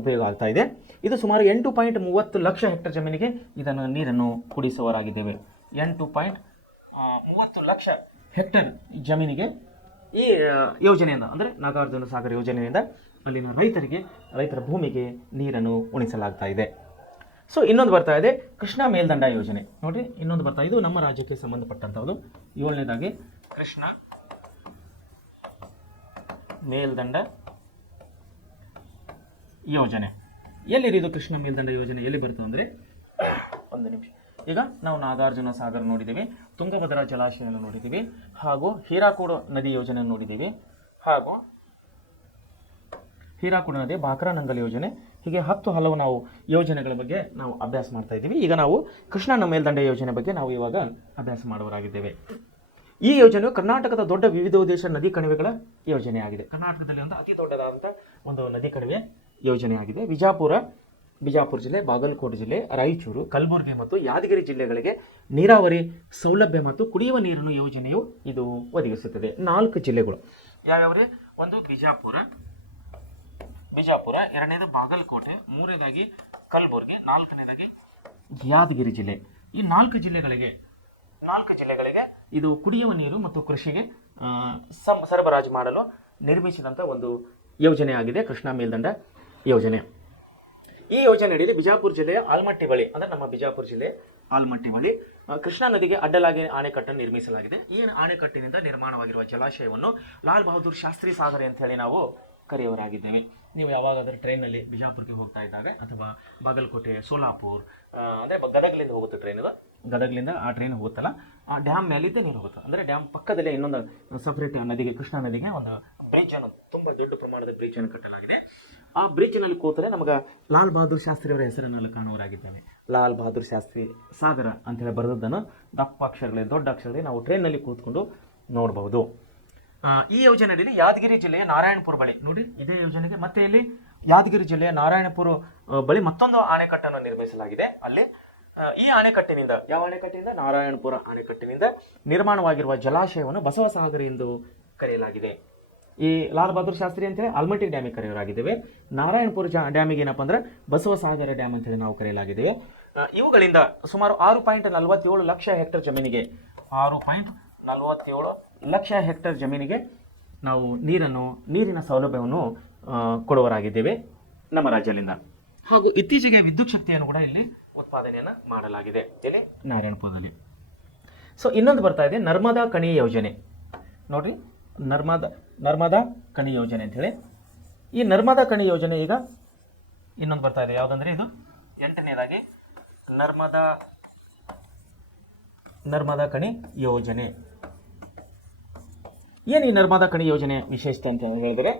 ಉಪಯೋಗ ಆಗ್ತಾ ಇದೆ. ಇದು ಸುಮಾರು 8.30 ಲಕ್ಷ ಹೆಕ್ಟರ್ ಜಮೀನಿಗೆ ಇದನ್ನು ನೀರನ್ನು ಕುಡಿಸುವವರಾಗಿದ್ದೇವೆ. 8.30 ಲಕ್ಷ ಹೆಕ್ಟರ್ ಜಮೀನಿಗೆ ಈ ಯೋಜನೆಯಿಂದ ಅಂದರೆ ನಾಗಾರ್ಜುನ ಸಾಗರ ಯೋಜನೆಯಿಂದ ಅಲ್ಲಿನ ರೈತರ ಭೂಮಿಗೆ ನೀರನ್ನು ಉಣಿಸಲಾಗ್ತಾ ಇದೆ. ಸೊ ಇನ್ನೊಂದು ಬರ್ತಾ ಇದೆ ಕೃಷ್ಣಾ ಮೇಲ್ದಂಡ ಯೋಜನೆ. ನೋಡ್ರಿ, ಇನ್ನೊಂದು ಬರ್ತಾ ಇದು ನಮ್ಮ ರಾಜ್ಯಕ್ಕೆ ಸಂಬಂಧಪಟ್ಟಂಥದ್ದು. 7ನೇದಾಗಿ ಕೃಷ್ಣಾ ಮೇಲ್ದಂಡ ಯೋಜನೆ. ಎಲ್ಲಿರಿದು ಕೃಷ್ಣ ಮೇಲ್ದಂಡ ಯೋಜನೆ ಎಲ್ಲಿ ಬರ್ತದೆ ಅಂದರೆ, ಒಂದು ನಿಮಿಷ, ಈಗ ನಾವು ನಾಗಾರ್ಜುನ ಸಾಗರ ನೋಡಿದ್ದೀವಿ, ತುಂಗಭದ್ರಾ ಜಲಾಶಯವನ್ನು ನೋಡಿದ್ದೀವಿ, ಹಾಗೂ ಹೀರಾಕೂಡು ನದಿ ಯೋಜನೆ ನೋಡಿದ್ದೀವಿ, ಹಾಗೂ ಹೀರಾಕೂಡು ನದಿ ಬಾಕ್ರಾನಂಗಲ್ ಯೋಜನೆ, ಹೀಗೆ 10 ಹಲವು ನಾವು ಯೋಜನೆಗಳ ಬಗ್ಗೆ ನಾವು ಅಭ್ಯಾಸ ಮಾಡ್ತಾ ಇದ್ದೀವಿ. ಈಗ ನಾವು ಕೃಷ್ಣಾ ಮೇಲ್ದಂಡ ಯೋಜನೆ ಬಗ್ಗೆ ನಾವು ಇವಾಗ ಅಭ್ಯಾಸ ಮಾಡುವರಾಗಿದ್ದೇವೆ. ಈ ಯೋಜನೆಯು ಕರ್ನಾಟಕದ ದೊಡ್ಡ ವಿವಿಧೋದ್ದೇಶ ನದಿ ಕಣಿವೆಗಳ ಯೋಜನೆಯಾಗಿದೆ. ಕರ್ನಾಟಕದಲ್ಲಿ ಒಂದು ಅತಿ ದೊಡ್ಡದಾದಂಥ ಒಂದು ನದಿ ಕಣಿವೆ ಯೋಜನೆಯಾಗಿದೆ. ವಿಜಾಪುರ ಬಿಜಾಪುರ ಜಿಲ್ಲೆ, ಬಾಗಲಕೋಟೆ ಜಿಲ್ಲೆ, ರಾಯಚೂರು, ಕಲಬುರಗಿ ಮತ್ತು ಯಾದಗಿರಿ ಜಿಲ್ಲೆಗಳಿಗೆ ನೀರಾವರಿ ಸೌಲಭ್ಯ ಮತ್ತು ಕುಡಿಯುವ ನೀರಿನ ಯೋಜನೆಯು ಇದು ಒದಗಿಸುತ್ತದೆ. 4 ಜಿಲ್ಲೆಗಳು ಯಾವ್ಯಾವ್ರಿ? ಒಂದು ಬಿಜಾಪುರ, ಎರಡನೇದು ಬಾಗಲಕೋಟೆ, ಮೂರನೇದಾಗಿ ಕಲಬುರಗಿ, ನಾಲ್ಕನೇದಾಗಿ ಯಾದಗಿರಿ ಜಿಲ್ಲೆ. ಈ 4 ಜಿಲ್ಲೆಗಳಿಗೆ ಇದು ಕುಡಿಯುವ ನೀರು ಮತ್ತು ಕೃಷಿಗೆ ಸರಬರಾಜು ಮಾಡಲು ನಿರ್ಮಿಸಿದಂಥ ಒಂದು ಯೋಜನೆ ಆಗಿದೆ ಕೃಷ್ಣಾ ಮೇಲ್ದಂಡ ಯೋಜನೆ. ಈ ಯೋಜನೆ ಅಡಿಯಲ್ಲಿ ಬಿಜಾಪುರ ಜಿಲ್ಲೆಯ ಆಲ್ಮಟ್ಟಿ ಬಳಿ, ಅಂದರೆ ನಮ್ಮ ಬಿಜಾಪುರ ಜಿಲ್ಲೆ ಆಲ್ಮಟ್ಟಿ ಬಳಿ ಕೃಷ್ಣಾ ನದಿಗೆ ಅಡ್ಡಲಾಗಿ ಅಣೆಕಟ್ಟನ್ನು ನಿರ್ಮಿಸಲಾಗಿದೆ. ಈ ಅಣೆಕಟ್ಟಿನಿಂದ ನಿರ್ಮಾಣವಾಗಿರುವ ಜಲಾಶಯವನ್ನು ಲಾಲ್ ಬಹದ್ದೂರ್ ಶಾಸ್ತ್ರಿ ಸಾಗರ ಅಂತ ಹೇಳಿ ನಾವು ಕರೆಯುವರಾಗಿದ್ದೇವೆ. ನೀವು ಯಾವಾಗಾದರೂ ಟ್ರೈನಲ್ಲಿ ಬಿಜಾಪುರಕ್ಕೆ ಹೋಗ್ತಾ ಇದ್ದಾಗ ಅಥವಾ ಬಾಗಲಕೋಟೆ, ಸೋಲಾಪುರ್, ಅಂದರೆ ಗದಗಲಿಂದ ಹೋಗುತ್ತೆ ಟ್ರೈನ್, ಇದು ಗದಗಲಿಂದ ಆ ಟ್ರೈನ್ ಹೋಗುತ್ತಲ್ಲ, ಆ ಡ್ಯಾಮ್ ಮೇಲಿದ್ದ ನೀರು ಹೋಗುತ್ತೆ. ಅಂದರೆ ಡ್ಯಾಮ್ ಪಕ್ಕದಲ್ಲೇ ಇನ್ನೊಂದು ಸಪ್ರೇಟ್ ನದಿಗೆ, ಕೃಷ್ಣಾ ನದಿಗೆ ಒಂದು ಬ್ರಿಡ್ಜ್ ಅನ್ನು, ತುಂಬ ದೊಡ್ಡ ಪ್ರಮಾಣದ ಬ್ರಿಡ್ಜ್ ಅನ್ನು ಕಟ್ಟಲಾಗಿದೆ. ಆ ಬ್ರಿಡ್ಜ್ನಲ್ಲಿ ಕೂತರೆ ನಮಗೆ ಲಾಲ್ ಬಹದ್ದೂರ್ ಶಾಸ್ತ್ರಿ ಅವರ ಹೆಸರಿನಲ್ಲಿ ಕಾಣುವರಾಗಿದ್ದಾನೆ. ಲಾಲ್ ಬಹದ್ದೂರ್ ಶಾಸ್ತ್ರಿ ಸಾಗರ ಅಂತೇಳಿ ಬರೆದದ್ದನ್ನು ದಪ್ಪ ಅಕ್ಷರಗಳಲ್ಲಿ, ದೊಡ್ಡ ಅಕ್ಷರದಲ್ಲಿ ನಾವು ಟ್ರೈನ್ನಲ್ಲಿ ಕೂತ್ಕೊಂಡು ನೋಡಬಹುದು. ಈ ಯೋಜನೆ ಅಡಿಯಲ್ಲಿ ಯಾದಗಿರಿ ಜಿಲ್ಲೆಯ ನಾರಾಯಣಪುರ ಬಳಿ ನೋಡಿ, ಇದೇ ಯೋಜನೆಗೆ ಮತ್ತೆ ಇಲ್ಲಿ ಯಾದಗಿರಿ ಜಿಲ್ಲೆಯ ನಾರಾಯಣಪುರ ಬಳಿ ಮತ್ತೊಂದು ಅಣೆಕಟ್ಟನ್ನು ನಿರ್ಮಿಸಲಾಗಿದೆ. ಅಲ್ಲಿ ಈ ಅಣೆಕಟ್ಟಿನಿಂದ, ಯಾವ ಅಣೆಕಟ್ಟಿನಿಂದ? ನಾರಾಯಣಪುರ ಅಣೆಕಟ್ಟಿನಿಂದ ನಿರ್ಮಾಣವಾಗಿರುವ ಜಲಾಶಯವನ್ನು ಬಸವಸಾಗರ ಎಂದು ಕರೆಯಲಾಗಿದೆ. ಈ ಲಾಲ್ ಬಹದ್ದೂರ್ ಶಾಸ್ತ್ರಿ ಅಂತೇಳಿ ಆಲ್ಮಟ್ಟಿ ಡ್ಯಾಮಿಗೆ ಕರೆಯಲಾಗಿದ್ದೇವೆ. ನಾರಾಯಣಪುರ ಡ್ಯಾಮಿಗೆ ಏನಪ್ಪ ಅಂದ್ರೆ ಬಸವಸಾಗರ ಡ್ಯಾಮ್ ಅಂತೇಳಿ ನಾವು ಕರೆಯಲಾಗಿದ್ದೇವೆ. ಇವುಗಳಿಂದ ಸುಮಾರು 6.47 ಲಕ್ಷ ಹೆಕ್ಟೇರ್ ಜಮೀನಿಗೆ 6.47 ಲಕ್ಷ ಹೆಕ್ಟೇರ್ ಜಮೀನಿಗೆ ನಾವು ನೀರಿನ ಸೌಲಭ್ಯವನ್ನು ಕೊಡುವರಾಗಿದ್ದೇವೆ ನಮ್ಮ ರಾಜ್ಯದಿಂದ. ಹಾಗೂ ಇತ್ತೀಚೆಗೆ ವಿದ್ಯುತ್ ಶಕ್ತಿಯನ್ನು ಕೂಡ ಇಲ್ಲಿ ಉತ್ಪಾದನೆಯನ್ನು ಮಾಡಲಾಗಿದೆ, ಇಲ್ಲಿ ನಾರಾಯಣಪುರದಲ್ಲಿ. ಸೊ ಇನ್ನೊಂದು ಬರ್ತಾ ಇದೆ ನರ್ಮದಾ ಕಣಿ ಯೋಜನೆ. ನೋಡ್ರಿ, ನರ್ಮದಾ ಕಣಿ ಯೋಜನೆ ಅಂತ ಹೇಳಿ. ಈ ನರ್ಮದಾ ಕಣಿ ಯೋಜನೆ ಈಗ ಇನ್ನೊಂದು ಬರ್ತಾ ಇದೆ, ಯಾವುದಂದ್ರೆ ಇದು 8ನೇದಾಗಿ ನರ್ಮದಾ ಕಣಿ ಯೋಜನೆ. ಏನು ಈ ನರ್ಮದಾ ಕಣಿ ಯೋಜನೆ ವಿಶೇಷತೆ ಅಂತ ಹೇಳಿದರೆ,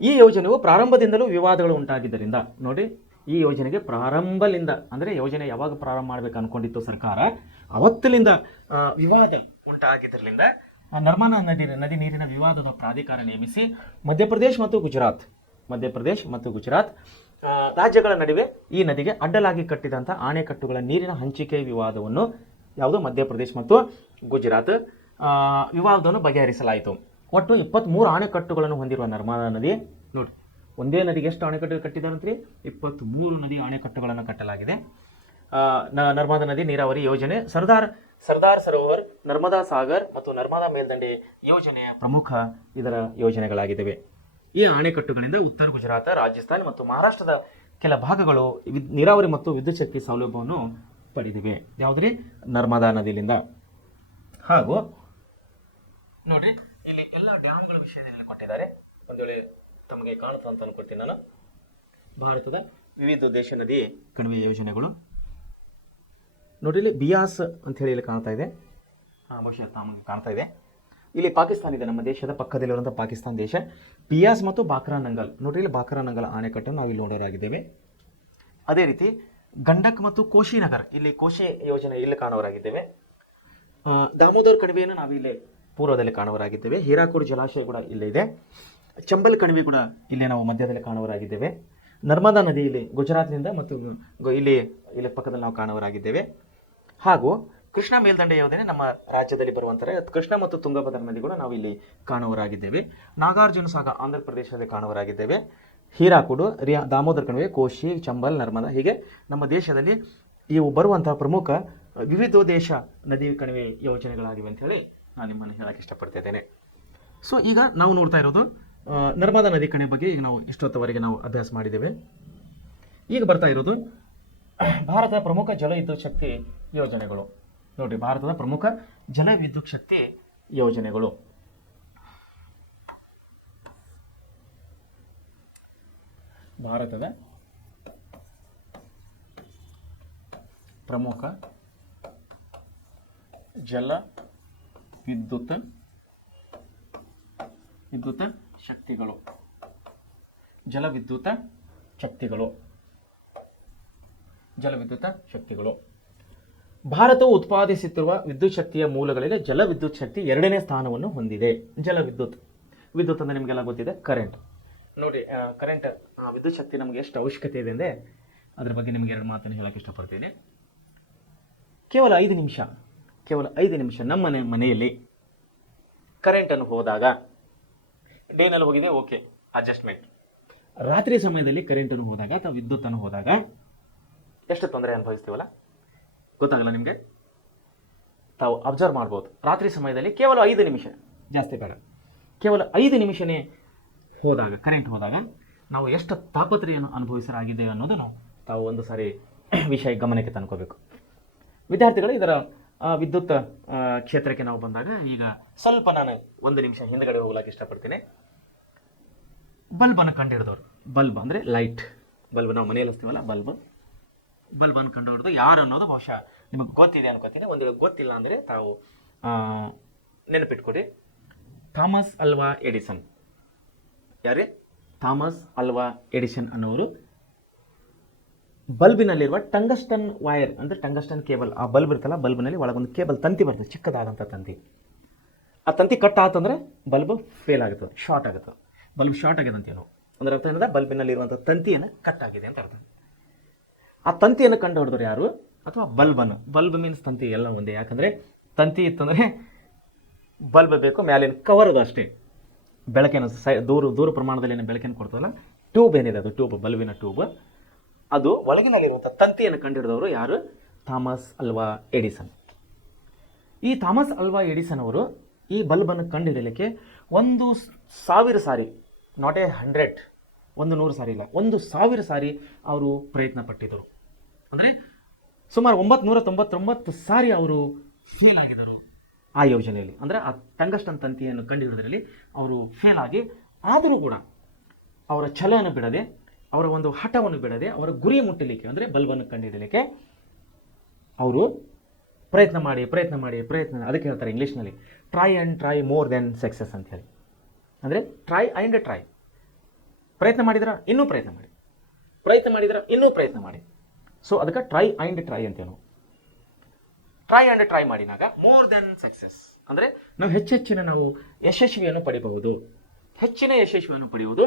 ಈ ಯೋಜನೆಯು ಪ್ರಾರಂಭದಿಂದಲೂ ವಿವಾದಗಳು ಉಂಟಾಗಿದ್ದರಿಂದ, ನೋಡಿ ಈ ಯೋಜನೆಗೆ ಪ್ರಾರಂಭದಿಂದ, ಅಂದರೆ ಯೋಜನೆ ಯಾವಾಗ ಪ್ರಾರಂಭ ಮಾಡಬೇಕು ಅನ್ಕೊಂಡಿತ್ತು ಸರ್ಕಾರ, ಅವತ್ತಿನಿಂದ ವಿವಾದ ಉಂಟಾಗಿದ್ದರಿಂದ ನರ್ಮದಾ ನದಿ ನೀರಿನ ವಿವಾದದ ಪ್ರಾಧಿಕಾರ ನೇಮಿಸಿ ಮಧ್ಯಪ್ರದೇಶ ಮತ್ತು ಗುಜರಾತ್ ರಾಜ್ಯಗಳ ನಡುವೆ ಈ ನದಿಗೆ ಅಡ್ಡಲಾಗಿ ಕಟ್ಟಿದಂಥ ಅಣೆಕಟ್ಟುಗಳ ನೀರಿನ ಹಂಚಿಕೆ ವಿವಾದವನ್ನು ಯಾವುದು ಮಧ್ಯಪ್ರದೇಶ ಮತ್ತು ಗುಜರಾತ್ ವಿವಾದವನ್ನು ಬಗೆಹರಿಸಲಾಯಿತು. ಒಟ್ಟು 23 ಅಣೆಕಟ್ಟುಗಳನ್ನು ಹೊಂದಿರುವ ನರ್ಮದಾ ನದಿ, ನೋಡಿ ಒಂದೇ ನದಿಗೆ ಎಷ್ಟು ಅಣೆಕಟ್ಟು ಕಟ್ಟಿದಾರಂತ್ರಿ? 23 ನದಿ ಅಣೆಕಟ್ಟುಗಳನ್ನು ಕಟ್ಟಲಾಗಿದೆ. ನರ್ಮದಾ ನದಿ ನೀರಾವರಿ ಯೋಜನೆ, ಸರ್ದಾರ್ ಸರೋವರ್, ನರ್ಮದಾ ಸಾಗರ್ ಮತ್ತು ನರ್ಮದಾ ಮೇಲ್ದಂಡೆ ಯೋಜನೆಯ ಪ್ರಮುಖ ಇದರ ಯೋಜನೆಗಳಾಗಿದ್ದಾವೆ. ಈ ಅಣೆಕಟ್ಟುಗಳಿಂದ ಉತ್ತರ ಗುಜರಾತ್, ರಾಜಸ್ಥಾನ ಮತ್ತು ಮಹಾರಾಷ್ಟ್ರದ ಕೆಲ ಭಾಗಗಳು ನೀರಾವರಿ ಮತ್ತು ವಿದ್ಯುತ್ ಶಕ್ತಿ ಸೌಲಭ್ಯವನ್ನು ಪಡೆದಿವೆ. ಯಾವುದ್ರಿ? ನರ್ಮದಾ ನದಿಯಿಂದ. ಹಾಗೂ ನೋಡ್ರಿ, ಇಲ್ಲಿ ಎಲ್ಲ ಡ್ಯಾಮ್ಗಳ ವಿಷಯದಲ್ಲಿ ಕೊಟ್ಟಿದ್ದಾರೆ. ಒಂದು ವೇಳೆ ತಮಗೆ ಕಾಣುತ್ತ ಅಂತ ಅನ್ಕೊಳ್ತೀನಿ ನಾನು. ಭಾರತದ ವಿವಿಧ ದೇಶ ನದಿ ಕಣಿವೆ ಯೋಜನೆಗಳು ನೋಡಿ, ಇಲ್ಲಿ ಬಿಯಾಸ್ ಅಂತ ಹೇಳಿ ಇಲ್ಲಿ ಕಾಣ್ತಾ ಇದೆ. ಬಹುಶಃ ತಮಗೆ ಕಾಣ್ತಾ ಇದೆ. ಇಲ್ಲಿ ಪಾಕಿಸ್ತಾನ ಇದೆ, ನಮ್ಮ ದೇಶದ ಪಕ್ಕದಲ್ಲಿರುವಂಥ ಪಾಕಿಸ್ತಾನ ದೇಶ. ಬಿಯಾಸ್ ಮತ್ತು ಬಾಕ್ರಾನಂಗಲ್, ನೋಡ್ರಿ ಇಲ್ಲಿ ಬಾಕ್ರಾನಂಗಲ್ ಅಣೆಕಟ್ಟನ್ನು ನಾವು ಇಲ್ಲಿ ನೋಡೋರಾಗಿದ್ದೇವೆ. ಅದೇ ರೀತಿ ಗಂಡಕ್ ಮತ್ತು ಕೋಶಿನಗರ್, ಇಲ್ಲಿ ಕೋಶಿ ಯೋಜನೆ ಇಲ್ಲಿ ಕಾಣುವರಾಗಿದ್ದೇವೆ. ದಾಮೋದರ್ ಕಣಿವೆಯನ್ನು ನಾವು ಇಲ್ಲಿ ಪೂರ್ವದಲ್ಲಿ ಕಾಣುವರಾಗಿದ್ದೇವೆ. ಹೀರಾಕೂಡ್ ಜಲಾಶಯ ಕೂಡ ಇಲ್ಲೇ ಇದೆ. ಚಂಬಲ್ ಕಣಿವೆ ಕೂಡ ಇಲ್ಲಿ ನಾವು ಮಧ್ಯದಲ್ಲಿ ಕಾಣುವರಾಗಿದ್ದೇವೆ. ನರ್ಮದಾ ನದಿ ಇಲ್ಲಿ ಗುಜರಾತ್ನಿಂದ ಮತ್ತು ಇಲ್ಲಿ ಪಕ್ಕದಲ್ಲಿ ನಾವು ಕಾಣುವರಾಗಿದ್ದೇವೆ. ಹಾಗೂ ಕೃಷ್ಣಾ ಮೇಲ್ದಂಡೆ ಯೋಜನೆ ನಮ್ಮ ರಾಜ್ಯದಲ್ಲಿ ಬರುವಂತಹ ಕೃಷ್ಣ ಮತ್ತು ತುಂಗಭದ್ರಾ ನದಿಗಳು ನಾವು ಇಲ್ಲಿ ಕಾಣುವರಾಗಿದ್ದೇವೆ. ನಾಗಾರ್ಜುನ ಸಾಗರ ಆಂಧ್ರ ಪ್ರದೇಶದಲ್ಲಿ ಕಾಣುವರಾಗಿದ್ದೇವೆ. ಹೀರಾಕೂಡು, ದಾಮೋದರ್ ಕಣಿವೆ, ಕೋಶಿ, ಚಂಬಲ್, ನರ್ಮದಾ, ಹೀಗೆ ನಮ್ಮ ದೇಶದಲ್ಲಿ ಇವು ಬರುವಂತಹ ಪ್ರಮುಖ ವಿವಿಧ ದೇಶ ನದಿ ಕಣಿವೆ ಯೋಜನೆಗಳಾಗಿವೆ ಅಂತ ಹೇಳಿ ನಾನು ನಿಮ್ಮನ್ನು ಹೇಳಕ್ಕೆ ಇಷ್ಟಪಡ್ತಿದ್ದೇನೆ. ಸೊ ಈಗ ನಾವು ನೋಡ್ತಾ ಇರೋದು ನರ್ಮದಾ ನದಿ ಕಣೆ ಬಗ್ಗೆ ಈಗ ನಾವು ಇಷ್ಟೊತ್ತವರೆಗೆ ನಾವು ಅಭ್ಯಾಸ ಮಾಡಿದ್ದೇವೆ. ಈಗ ಬರ್ತಾ ಇರೋದು ಭಾರತದ ಪ್ರಮುಖ ಜಲವಿದ್ಯುತ್ ಶಕ್ತಿ ಯೋಜನೆಗಳು. ನೋಡಿ, ಭಾರತದ ಪ್ರಮುಖ ಜಲವಿದ್ಯುತ್ ಶಕ್ತಿ ಯೋಜನೆಗಳು. ಭಾರತದ ಪ್ರಮುಖ ಜಲವಿದ್ಯುತ್ ಶಕ್ತಿಗಳು. ಭಾರತವು ಉತ್ಪಾದಿಸುತ್ತಿರುವ ವಿದ್ಯುತ್ ಶಕ್ತಿಯ ಮೂಲಗಳಲ್ಲಿ ಜಲವಿದ್ಯುತ್ ಶಕ್ತಿ 2ನೇ ಸ್ಥಾನವನ್ನು ಹೊಂದಿದೆ. ವಿದ್ಯುತ್ ಅಂದರೆ ನಿಮಗೆಲ್ಲ ಗೊತ್ತಿದೆ, ಕರೆಂಟ್. ನೋಡಿ ಕರೆಂಟ್ ವಿದ್ಯುತ್ ಶಕ್ತಿ ನಮಗೆ ಎಷ್ಟು ಅವಶ್ಯಕತೆ ಇದೆ ಅಂದರೆ ಅದ್ರ ಬಗ್ಗೆ ನಿಮಗೆ 2 ಮಾತನ್ನು ಹೇಳಕ್ಕೆ ಇಷ್ಟಪಡ್ತೀನಿ. ಕೇವಲ 5 ನಿಮಿಷ ನಮ್ಮ ಮನೆಯಲ್ಲಿ ಕರೆಂಟನ್ನು ಹೋದಾಗ, ಡೇನಲ್ಲಿ ಹೋಗಿದೆ ಓಕೆ ಅಡ್ಜಸ್ಟ್ಮೆಂಟ್, ರಾತ್ರಿ ಸಮಯದಲ್ಲಿ ಕರೆಂಟನ್ನು ಹೋದಾಗ ಅಥವಾ ವಿದ್ಯುತ್ತನ್ನು ಹೋದಾಗ ಎಷ್ಟು ತೊಂದರೆ ಅನುಭವಿಸ್ತೀವಲ್ಲ ಗೊತ್ತಾಗಲ್ಲ ನಿಮಗೆ. ತಾವು ಅಬ್ಸರ್ವ್ ಮಾಡ್ಬೋದು. ರಾತ್ರಿ ಸಮಯದಲ್ಲಿ ಕೇವಲ 5 ನಿಮಿಷ, ಜಾಸ್ತಿ ಬೇಡ, ಕೇವಲ 5 ನಿಮಿಷನೇ ಹೋದಾಗ, ಕರೆಂಟ್ ಹೋದಾಗ ನಾವು ಎಷ್ಟು ತಾಪತ್ರೆಯನ್ನು ಅನುಭವಿಸಲಾಗಿದ್ದೇವೆ ಅನ್ನೋದನ್ನು ತಾವು ಒಂದು ಸಾರಿ ವಿಷಯ ಗಮನಕ್ಕೆ ತಂದ್ಕೋಬೇಕು. ವಿದ್ಯಾರ್ಥಿಗಳು, ಇದರ ವಿದ್ಯುತ್ ಕ್ಷೇತ್ರಕ್ಕೆ ನಾವು ಬಂದಾಗ ಈಗ ಸ್ವಲ್ಪ ನಾನು 1 ನಿಮಿಷ ಹಿಂದ್ಗಡೆ ಹೋಗ್ಲಿಕ್ಕೆ ಇಷ್ಟಪಡ್ತೀನಿ. ಬಲ್ಬನ್ನು ಕಂಡುಹಿಡಿದವರು, ಬಲ್ಬ್ ಅಂದರೆ ಲೈಟ್, ಬಲ್ಬ್ ನಾವು ಮನೆಯಲ್ಲಿ ಹಚ್ತೀವಲ್ಲ ಬಲ್ಬನ್ನು ಕಂಡುಹಿಡಿದು ಯಾರು ಅನ್ನೋದು ಬಹುಶಃ ನಿಮಗೆ ಗೊತ್ತಿದೆ ಅನ್ಕೋತೀನಿ. ಒಂದು ಗೊತ್ತಿಲ್ಲ ಅಂದರೆ ತಾವು ನೆನಪಿಟ್ಕೊಡಿ. ಥಾಮಸ್ ಅಲ್ವಾ ಎಡಿಸನ್. ಯಾರೇ? ಥಾಮಸ್ ಅಲ್ವಾ ಎಡಿಸನ್ ಅನ್ನೋರು ಬಲ್ಬಿನಲ್ಲಿರುವ ಟಂಗಸ್ಟನ್ ವೈರ್ ಅಂದರೆ ಟಂಗಸ್ಟನ್ ಕೇಬಲ್, ಆ ಬಲ್ಬ್ ಇರ್ತಲ್ಲ, ಬಲ್ಬ್ನಲ್ಲಿ ಒಳಗೊಂದು ಕೇಬಲ್ ತಂತಿ ಬರ್ತದೆ, ಚಿಕ್ಕದಾದಂಥ ತಂತಿ. ಆ ತಂತಿ ಕಟ್ ಆತಂದ್ರೆ ಬಲ್ಬ್ ಫೇಲ್ ಆಗುತ್ತದೆ, ಶಾರ್ಟ್ ಆಗುತ್ತೆ. ಬಲ್ಬ್ ಶಾರ್ಟ್ ಆಗಿದೆ ಅಂತೀವಿ ನಾವು. ಅಂದ್ರೆ ಅರ್ಥ ಏನಂದ್ರೆ ಬಲ್ಬಿನಲ್ಲಿರುವಂಥ ತಂತಿಯನ್ನು ಕಟ್ ಆಗಿದೆ ಅಂತ ಅರ್ಥ. ಆ ತಂತಿಯನ್ನು ಕಂಡು ಹಿಡಿದ್ರು ಯಾರು? ಅಥವಾ ಬಲ್ಬನ್ನು. ಬಲ್ಬ್ ಮೀನ್ಸ್ ತಂತಿ ಎಲ್ಲ ಒಂದೇ. ಯಾಕಂದರೆ ತಂತಿ ಇತ್ತಂದರೆ ಬಲ್ಬ್ ಬೇಕು, ಮ್ಯಾಲಿನ ಕವರ್ ಅದು ಅಷ್ಟೇ. ಬೆಳಕೇನು ದೂರ ಪ್ರಮಾಣದಲ್ಲಿ ಏನು ಬೆಳಕೇನು ಕೊಡ್ತದಲ್ಲ, ಟ್ಯೂಬ್ ಏನಿದೆ ಅದು ಟ್ಯೂಬ್, ಬಲ್ಬಿನ ಟ್ಯೂಬ್, ಅದು ಒಳಗಿನಲ್ಲಿರುವಂಥ ತಂತಿಯನ್ನು ಕಂಡುಹಿಡಿದವರು ಯಾರು? ಥಾಮಸ್ ಅಲ್ವಾ ಎಡಿಸನ್. ಈ ಥಾಮಸ್ ಅಲ್ವಾ ಎಡಿಸನ್ ಅವರು ಈ ಬಲ್ಬನ್ನು ಕಂಡುಹಿಡಿಯಲಿಕ್ಕೆ 1,000 ಸಾರಿ, ನಾಟ್ ಎ 100, 100 ಸಾರಿ ಇಲ್ಲ, 1,000 ಸಾರಿ ಅವರು ಪ್ರಯತ್ನ ಪಟ್ಟಿದ್ದರು. ಅಂದರೆ ಸುಮಾರು 999 ಸಾರಿ ಅವರು ಫೇಲ್ ಆಗಿದ್ದರು ಆ ಯೋಜನೆಯಲ್ಲಿ. ಅಂದರೆ ಆ ಟಂಗಸ್ಟನ್ ತಂತಿಯನ್ನು ಕಂಡುಹಿಡಿದ್ರಲ್ಲಿ ಅವರು ಫೇಲ್ ಆಗಿ, ಆದರೂ ಕೂಡ ಅವರ ಛಲವನ್ನು ಬಿಡದೆ, ಅವರ ಒಂದು ಹಠವನ್ನು ಬಿಡದೆ, ಅವರ ಗುರಿ ಮುಟ್ಟಲಿಕ್ಕೆ ಅಂದರೆ ಬಲ್ಬನ್ನು ಕಂಡುಹಿಡಲಿಕ್ಕೆ ಅವರು ಪ್ರಯತ್ನ ಮಾಡಿ, ಅದಕ್ಕೆ ಹೇಳ್ತಾರೆ ಇಂಗ್ಲೀಷ್ನಲ್ಲಿ try and try more than success ಅಂತ ಹೇಳಿ. ಅಂದರೆ ಟ್ರೈ ಆ್ಯಂಡ್ ಟ್ರೈ, ಪ್ರಯತ್ನ ಮಾಡಿದ್ರೆ ಇನ್ನೂ ಪ್ರಯತ್ನ ಮಾಡಿ, ಪ್ರಯತ್ನ ಮಾಡಿದ್ರೆ ಇನ್ನೂ ಪ್ರಯತ್ನ ಮಾಡಿ. ಸೊ ಅದಕ್ಕೆ ಟ್ರೈ ಆ್ಯಂಡ್ ಟ್ರೈ ಅಂತೇವೆ ನಾವು. ಟ್ರೈ ಆ್ಯಂಡ್ ಟ್ರೈ ಮಾಡಿದಾಗ ಮೋರ್ ದೆನ್ ಸಕ್ಸಸ್ ಅಂದರೆ ನಾವು ಹೆಚ್ಚಿನ ನಾವು ಯಶಸ್ವಿಯನ್ನು ಪಡಿಬಹುದು. ಹೆಚ್ಚಿನ ಯಶಸ್ವಿಯನ್ನು ಪಡೆಯುವುದು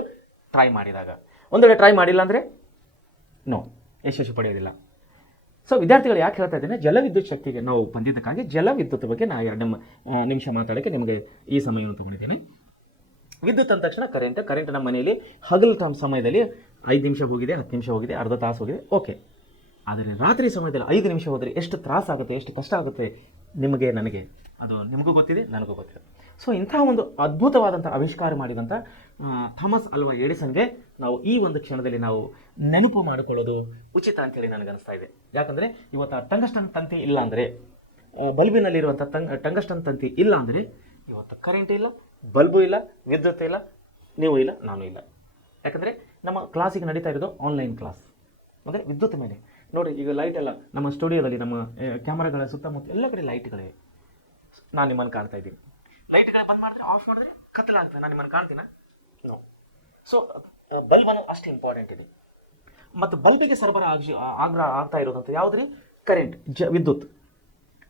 ಟ್ರೈ ಮಾಡಿದಾಗ. ಒಂದು ವೇಳೆ ಟ್ರೈ ಮಾಡಿಲ್ಲ ಅಂದರೆ ನೋ, ಯಶಸ್ವಿ ಪಡೆಯೋದಿಲ್ಲ. ಸೊ ವಿದ್ಯಾರ್ಥಿಗಳು ಯಾಕೆ ಹೇಳ್ತಾ ಇದ್ದೇನೆ, ಜಲವಿದ್ಯುತ್ ಶಕ್ತಿಗೆ ನಾವು ಬಂದಿದ್ದಕ್ಕಾಗಿ ಜಲವಿದ್ಯುತ್ ಬಗ್ಗೆ ನಾನು 2 ನಿಮಿಷ ಮಾತಾಡೋಕ್ಕೆ ನಿಮಗೆ ಈ ಸಮಯವನ್ನು ತೊಗೊಂಡಿದ್ದೇನೆ. ವಿದ್ಯುತ್ ಅಂದ ತಕ್ಷಣ ಕರೆಂಟ್ ನಮ್ಮ ಮನೆಯಲ್ಲಿ ಹಗಲು ಸಮಯದಲ್ಲಿ 5 ನಿಮಿಷ ಹೋಗಿದೆ, 10 ನಿಮಿಷ ಹೋಗಿದೆ, ಅರ್ಧ ತಾಸು ಹೋಗಿದೆ, ಓಕೆ. ಆದರೆ ರಾತ್ರಿ ಸಮಯದಲ್ಲಿ 5 ನಿಮಿಷ ಹೋದರೆ ಎಷ್ಟು ತ್ರಾಸ ಆಗುತ್ತೆ, ಎಷ್ಟು ಕಷ್ಟ ಆಗುತ್ತೆ ನಿಮಗೆ, ನನಗೆ, ಅದು ನಿಮಗೂ ಗೊತ್ತಿದೆ, ನನಗೂ ಗೊತ್ತಿದೆ. ಸೊ ಇಂಥ ಒಂದು ಅದ್ಭುತವಾದಂಥ ಆವಿಷ್ಕಾರ ಮಾಡಿದಂಥ ಥಾಮಸ್ ಅಲ್ವಾ ಎಡಿಸನ್ಗೆ ನಾವು ಈ ಒಂದು ಕ್ಷಣದಲ್ಲಿ ನಾವು ನೆನಪು ಮಾಡಿಕೊಳ್ಳೋದು ಉಚಿತ ಅಂತೇಳಿ ನನಗನ್ನಿಸ್ತಾ ಇದೆ. ಯಾಕಂದರೆ ಇವತ್ತು ಟಂಗಸ್ಟನ್ ತಂತಿ ಇಲ್ಲ ಅಂದರೆ, ಬಲ್ಬಿನಲ್ಲಿರುವಂಥ ಟಂಗಸ್ಟನ್ ತಂತಿ ಇಲ್ಲ ಅಂದರೆ ಇವತ್ತು ಕರೆಂಟ್ ಇಲ್ಲ, ಬಲ್ಬು ಇಲ್ಲ, ವಿದ್ಯುತ್ ಇಲ್ಲ, ನೀವು ಇಲ್ಲ, ನಾನು ಇಲ್ಲ. ಯಾಕಂದರೆ ನಮ್ಮ ಕ್ಲಾಸಿಗೆ ನಡೀತಾ ಇರೋದು ಆನ್ಲೈನ್ ಕ್ಲಾಸ್, ಅಂದರೆ ವಿದ್ಯುತ್ ಮೇಲೆ. ನೋಡಿ ಈಗ ಲೈಟ್ ಎಲ್ಲ ನಮ್ಮ ಸ್ಟುಡಿಯೋದಲ್ಲಿ, ನಮ್ಮ ಕ್ಯಾಮರಾಗಳ ಸುತ್ತಮುತ್ತ ಎಲ್ಲ ಕಡೆ ಲೈಟ್ಗಳಿವೆ. ನಾನು ನಿಮ್ಮನ್ನು ಕಾಣ್ತಾ ಇದ್ದೀನಿ. ಲೈಟ್ಗಳು ಬಂದ್ ಮಾಡಿದ್ರೆ, ಆಫ್ ಮಾಡಿದ್ರೆ ಕತ್ತಲಾಗ್ತದೆ, ನಾನು ನಿಮ್ಮನ್ನು ಕಾಣ್ತೀನ? ನೋ. ಸೊ ಬಲ್ಬನ್ನು ಅಷ್ಟು ಇಂಪಾರ್ಟೆಂಟ್ ಇದೆ. ಮತ್ತು ಬಲ್ಬಿಗೆ ಸರಬರಾಜು ಆಗ್ತಾ ಇರೋದಂತ ಯಾವುದ್ರಿ? ಕರೆಂಟ್, ವಿದ್ಯುತ್.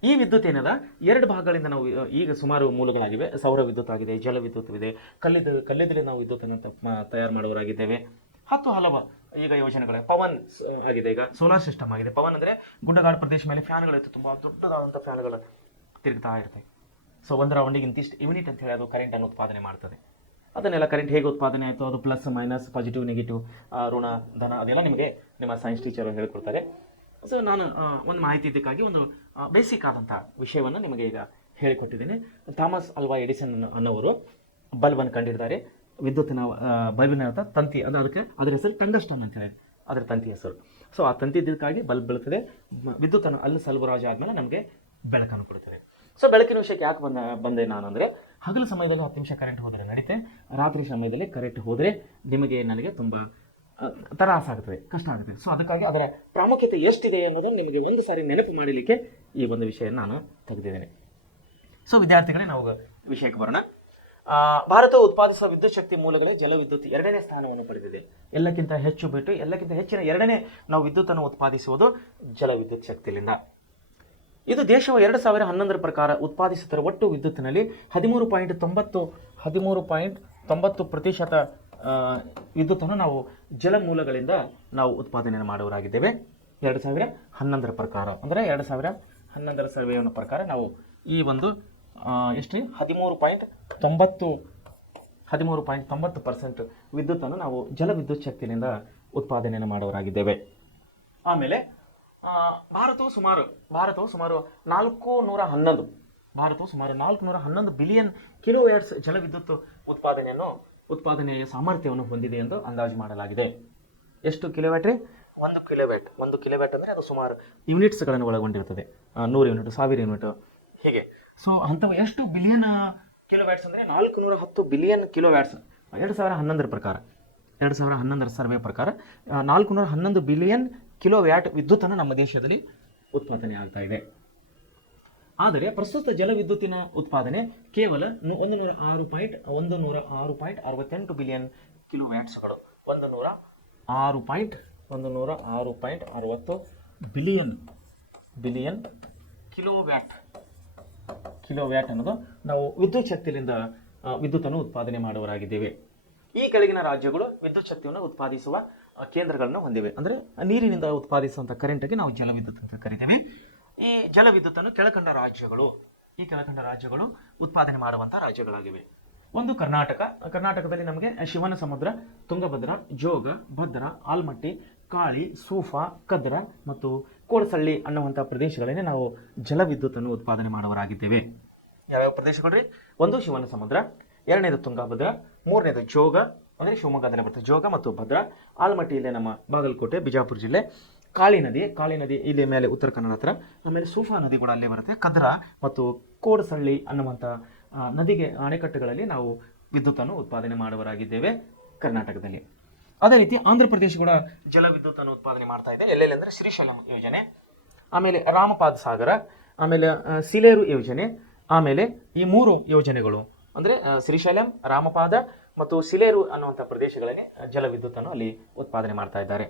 ಈ ವಿದ್ಯುತ್ ಏನದ 2 ಭಾಗಗಳಿಂದ ನಾವು ಈಗ ಸುಮಾರು ಮೂಲಗಳಾಗಿವೆ. ಸೌರ ವಿದ್ಯುತ್ ಆಗಿದೆ, ಜಲ ವಿದ್ಯುತ್ ಇದೆ, ಕಲ್ಲಿದ್ದಲೇ ನಾವು ವಿದ್ಯುತ್ತನ್ನು ತಯಾರು ಮಾಡುವವರಾಗಿದ್ದೇವೆ. ಹಲವು ಈಗ ಯೋಜನೆಗಳು. ಪವನ್ ಆಗಿದೆ, ಈಗ ಸೋಲಾರ್ ಸಿಸ್ಟಮ್ ಆಗಿದೆ. ಪವನ್ ಅಂದರೆ ಗುಡ್ಡಗಾಡು ಪ್ರದೇಶ ಮೇಲೆ ಫ್ಯಾನ್ಗಳಿತ್ತು, ತುಂಬ ದೊಡ್ಡದಾದಂಥ ಫ್ಯಾನ್ಗಳು ತಿರುಗ್ತಾ ಇರ್ತವೆ. ಸೊ ಒಂದರ ರೌಂಡಿಗೆ ಇಂತಿಷ್ಟು ಯೂನಿಟ್ ಅಂತ ಹೇಳಿ ಅದು ಕರೆಂಟನ್ನು ಉತ್ಪಾದನೆ ಮಾಡ್ತದೆ. ಅದನ್ನೆಲ್ಲ ಕರೆಂಟ್ ಹೇಗೆ ಉತ್ಪಾದನೆ ಆಯಿತು, ಅದು ಪ್ಲಸ್ ಮೈನಸ್, ಪಾಸಿಟಿವ್ ನೆಗೆಟಿವ್, ಋಣ ಧನ, ಅದೆಲ್ಲ ನಿಮಗೆ ನಿಮ್ಮ ಸೈನ್ಸ್ ಟೀಚರ್ ಹೇಳ್ಕೊಡ್ತಾರೆ. ಸೊ ನಾನು ಒಂದು ಮಾಹಿತಿ ಇದಕ್ಕಾಗಿ ಒಂದು ಬೇಸಿಕ್ ಆದಂಥ ವಿಷಯವನ್ನು ನಿಮಗೆ ಈಗ ಹೇಳಿಕೊಟ್ಟಿದ್ದೀನಿ. ಥಾಮಸ್ ಅಲ್ವಾ ಎಡಿಸನ್ ಅನ್ನೋರು ಬಲ್ಬನ್ನು ಕಂಡಿದ್ದಾರೆ. ವಿದ್ಯುತ್ತಿನ ಬಲ್ಬಿನ ತಂತಿ, ಅದಕ್ಕೆ ಅದರ ಹೆಸರು ಟಂಗಸ್ಟನ್ ಅಂತ ಹೇಳಿ ಅದರ ತಂತಿ ಹೆಸರು. ಸೊ ಆ ತಂತಿ ಇದಕ್ಕಾಗಿ ಬಲ್ಬ್ ಬೀಳ್ತದೆ. ವಿದ್ಯುತ್ತನ್ನು ಅಲ್ಲಿ ಸರಬರಾಜು ಆದಮೇಲೆ ನಮಗೆ ಬೆಳಕನ್ನು ಕೊಡ್ತದೆ. ಸೊ ಬೆಳಕಿನ ವಿಷಯಕ್ಕೆ ಯಾಕೆ ಬಂದೆ ನಾನು ಅಂದರೆ, ಹಗಲು ಸಮಯದಲ್ಲಿ 10 ನಿಮಿಷ ಕರೆಂಟ್ ಹೋದರೆ ನಡೀತೆ, ರಾತ್ರಿ ಸಮಯದಲ್ಲಿ ಕರೆಂಟ್ ಹೋದರೆ ನಿಮಗೆ ನನಗೆ ತುಂಬ ತ್ರಾಸ ಆಗುತ್ತದೆ, ಕಷ್ಟ ಆಗುತ್ತೆ. ಸೊ ಅದಕ್ಕಾಗಿ ಅದರ ಪ್ರಾಮುಖ್ಯತೆ ಎಷ್ಟಿದೆ ಅನ್ನೋದನ್ನು ನಿಮಗೆ ಒಂದು ಸಾರಿ ನೆನಪು ಮಾಡಲಿಕ್ಕೆ ಈ ಒಂದು ವಿಷಯ ನಾನು ತೆಗೆದಿದ್ದೇನೆ. ಸೊ ವಿದ್ಯಾರ್ಥಿಗಳೇ, ನಾವು ವಿಷಯಕ್ಕೆ ಬರೋಣ. ಭಾರತ ಉತ್ಪಾದಿಸುವ ವಿದ್ಯುತ್ ಶಕ್ತಿ ಮೂಲಗಳೇ ಜಲವಿದ್ಯುತ್ 2ನೇ ಸ್ಥಾನವನ್ನು ಪಡೆದಿದೆ. ಎಲ್ಲಕ್ಕಿಂತ ಹೆಚ್ಚಿನ 2ನೇ ನಾವು ವಿದ್ಯುತ್ತನ್ನು ಉತ್ಪಾದಿಸುವುದು ಜಲವಿದ್ಯುತ್ ಶಕ್ತಿಯಿಂದ. ಇದು ದೇಶವು 2011 ಪ್ರಕಾರ ಉತ್ಪಾದಿಸುತ್ತಿರುವ ಒಟ್ಟು ವಿದ್ಯುತ್ತಿನಲ್ಲಿ 13.90% ವಿದ್ಯುತ್ತನ್ನು ನಾವು ಜಲಮೂಲಗಳಿಂದ ನಾವು ಉತ್ಪಾದನೆಯನ್ನು ಮಾಡುವರಾಗಿದ್ದೇವೆ. 2011ರ ಪ್ರಕಾರ ಅಂದರೆ 2011ರ ಸರ್ವೆಯ ಪ್ರಕಾರ ನಾವು ಈ ಒಂದು ಎಷ್ಟು 13.90% ವಿದ್ಯುತ್ತನ್ನು ನಾವು ಜಲವಿದ್ಯುತ್ ಶಕ್ತಿಯಿಂದ ಉತ್ಪಾದನೆಯನ್ನು ಮಾಡುವರಾಗಿದ್ದೇವೆ. ಆಮೇಲೆ ಭಾರತವು ಸುಮಾರು 411 ಬಿಲಿಯನ್ ಕಿಲೋವ್ಯಾಟ್ಸ್ ಜಲವಿದ್ಯುತ್ ಉತ್ಪಾದನೆಯ ಸಾಮರ್ಥ್ಯವನ್ನು ಹೊಂದಿದೆ ಎಂದು ಅಂದಾಜು ಮಾಡಲಾಗಿದೆ. ಎಷ್ಟು ಕಿಲೋವ್ಯಾಟ್ ರೀ? 1 ಕಿಲೋವ್ಯಾಟ್ ಅಂದರೆ ಅದು ಸುಮಾರು ಯೂನಿಟ್ಸ್ಗಳನ್ನು ಒಳಗೊಂಡಿರುತ್ತದೆ. 100 ಯೂನಿಟ್, 1000 ಯೂನಿಟ್ ಹೀಗೆ. ಸೊ ಅಂಥವು ಎಷ್ಟು ಬಿಲಿಯನ್ ಕಿಲೋವ್ಯಾಟ್ಸ್ ಅಂದರೆ 410 ಬಿಲಿಯನ್ ಕಿಲೋವ್ಯಾಟ್ಸ್. 2011ರ ಪ್ರಕಾರ, 2011ರ ಸರ್ವೆ ಪ್ರಕಾರ 411 ಬಿಲಿಯನ್ ಕಿಲೋವ್ಯಾಟ್ ವಿದ್ಯುತ್ತನ್ನು ನಮ್ಮ ದೇಶದಲ್ಲಿ ಉತ್ಪಾದನೆ ಆಗ್ತಾ ಇದೆ. ಆದರೆ ಪ್ರಸ್ತುತ ಜಲವಿದ್ಯುತ್ತಿನ ಉತ್ಪಾದನೆ ಕೇವಲ 106.68 ಬಿಲಿಯನ್ ಕಿಲೋವ್ಯಾಟ್ಸ್ಗಳು. 106.60 ಬಿಲಿಯನ್ ಕಿಲೋವ್ಯಾಟ್ ಅನ್ನೋದು ನಾವು ವಿದ್ಯುತ್ ಶಕ್ತಿಯಿಂದ ವಿದ್ಯುತ್ತನ್ನು ಉತ್ಪಾದನೆ ಮಾಡುವರಾಗಿದ್ದೇವೆ. ಈ ಕೆಳಗಿನ ರಾಜ್ಯಗಳು ವಿದ್ಯುತ್ ಶಕ್ತಿಯನ್ನು ಉತ್ಪಾದಿಸುವ ಕೇಂದ್ರಗಳನ್ನು ಹೊಂದಿವೆ. ಅಂದರೆ ನೀರಿನಿಂದ ಉತ್ಪಾದಿಸುವಂಥ ಕರೆಂಟ್ಗೆ ನಾವು ಜಲವಿದ್ಯುತ್ ಅಂತ ಕರಿತೇವೆ. ಈ ಜಲವಿದ್ಯುತ್ತನ್ನು ಕೆಳಕಂಡ ರಾಜ್ಯಗಳು ಉತ್ಪಾದನೆ ಮಾಡುವಂಥ ರಾಜ್ಯಗಳಾಗಿವೆ. ಒಂದು ಕರ್ನಾಟಕದಲ್ಲಿ ನಮಗೆ ಶಿವನ ಸಮುದ್ರ, ತುಂಗಭದ್ರಾ, ಜೋಗ, ಭದ್ರಾ, ಆಲ್ಮಟ್ಟಿ, ಕಾಳಿ, ಸೂಫಾ, ಕದ್ರಾ ಮತ್ತು ಕೋಡಸಳ್ಳಿ ಅನ್ನುವಂಥ ಪ್ರದೇಶಗಳನ್ನೇ ನಾವು ಜಲವಿದ್ಯುತ್ತನ್ನು ಉತ್ಪಾದನೆ ಮಾಡುವರಾಗಿದ್ದೇವೆ. ಯಾವ್ಯಾವ ಪ್ರದೇಶಗಳು ರೀ? ಒಂದು ಶಿವನ ಸಮುದ್ರ, ಎರಡನೇದು ತುಂಗಭದ್ರಾ, ಮೂರನೇದು ಜೋಗ ಅಂದರೆ ಶಿವಮೊಗ್ಗದಲ್ಲಿ ಬರ್ತದೆ ಜೋಗ ಮತ್ತು ಭದ್ರಾ, ಆಲ್ಮಟ್ಟಿ ಇಲ್ಲೇ ನಮ್ಮ ಬಾಗಲಕೋಟೆ ಬಿಜಾಪುರ ಜಿಲ್ಲೆ, ಕಾಳಿ ನದಿ ಇಲ್ಲಿ ಮೇಲೆ ಉತ್ತರ ಕನ್ನಡ ಹತ್ರ, ಆಮೇಲೆ ಸೂಫಾ ನದಿ ಕೂಡ ಅಲ್ಲೇ ಬರುತ್ತೆ, ಕದ್ರಾ ಮತ್ತು ಕೋಡಸಳ್ಳಿ ಅನ್ನುವಂಥ ನದಿಗೆ ಅಣೆಕಟ್ಟುಗಳಲ್ಲಿ ನಾವು ವಿದ್ಯುತ್ತನ್ನು ಉತ್ಪಾದನೆ ಮಾಡುವರಾಗಿದ್ದೇವೆ ಕರ್ನಾಟಕದಲ್ಲಿ. ಅದೇ ರೀತಿ ಆಂಧ್ರ ಪ್ರದೇಶ ಕೂಡ ಜಲವಿದ್ಯುತ್ತನ್ನು ಉತ್ಪಾದನೆ ಮಾಡ್ತಾ ಇದೆ. ಎಲ್ಲೆಲ್ಲಿ ಅಂದರೆ ಶ್ರೀಶೈಲಂ ಯೋಜನೆ, ಆಮೇಲೆ ರಾಮಪಾದ ಸಾಗರ, ಆಮೇಲೆ ಸಿಲೇರು ಯೋಜನೆ, ಆಮೇಲೆ ಈ 3 ಯೋಜನೆಗಳು ಅಂದರೆ ಶ್ರೀಶೈಲಂ, ರಾಮಪಾದ ಮತ್ತು ಸಿಲೇರು ಅನ್ನುವಂಥ ಪ್ರದೇಶಗಳಲ್ಲಿ ಜಲವಿದ್ಯುತ್ತನ್ನು ಅಲ್ಲಿ ಉತ್ಪಾದನೆ ಮಾಡ್ತಾ ಇದ್ದಾರೆ.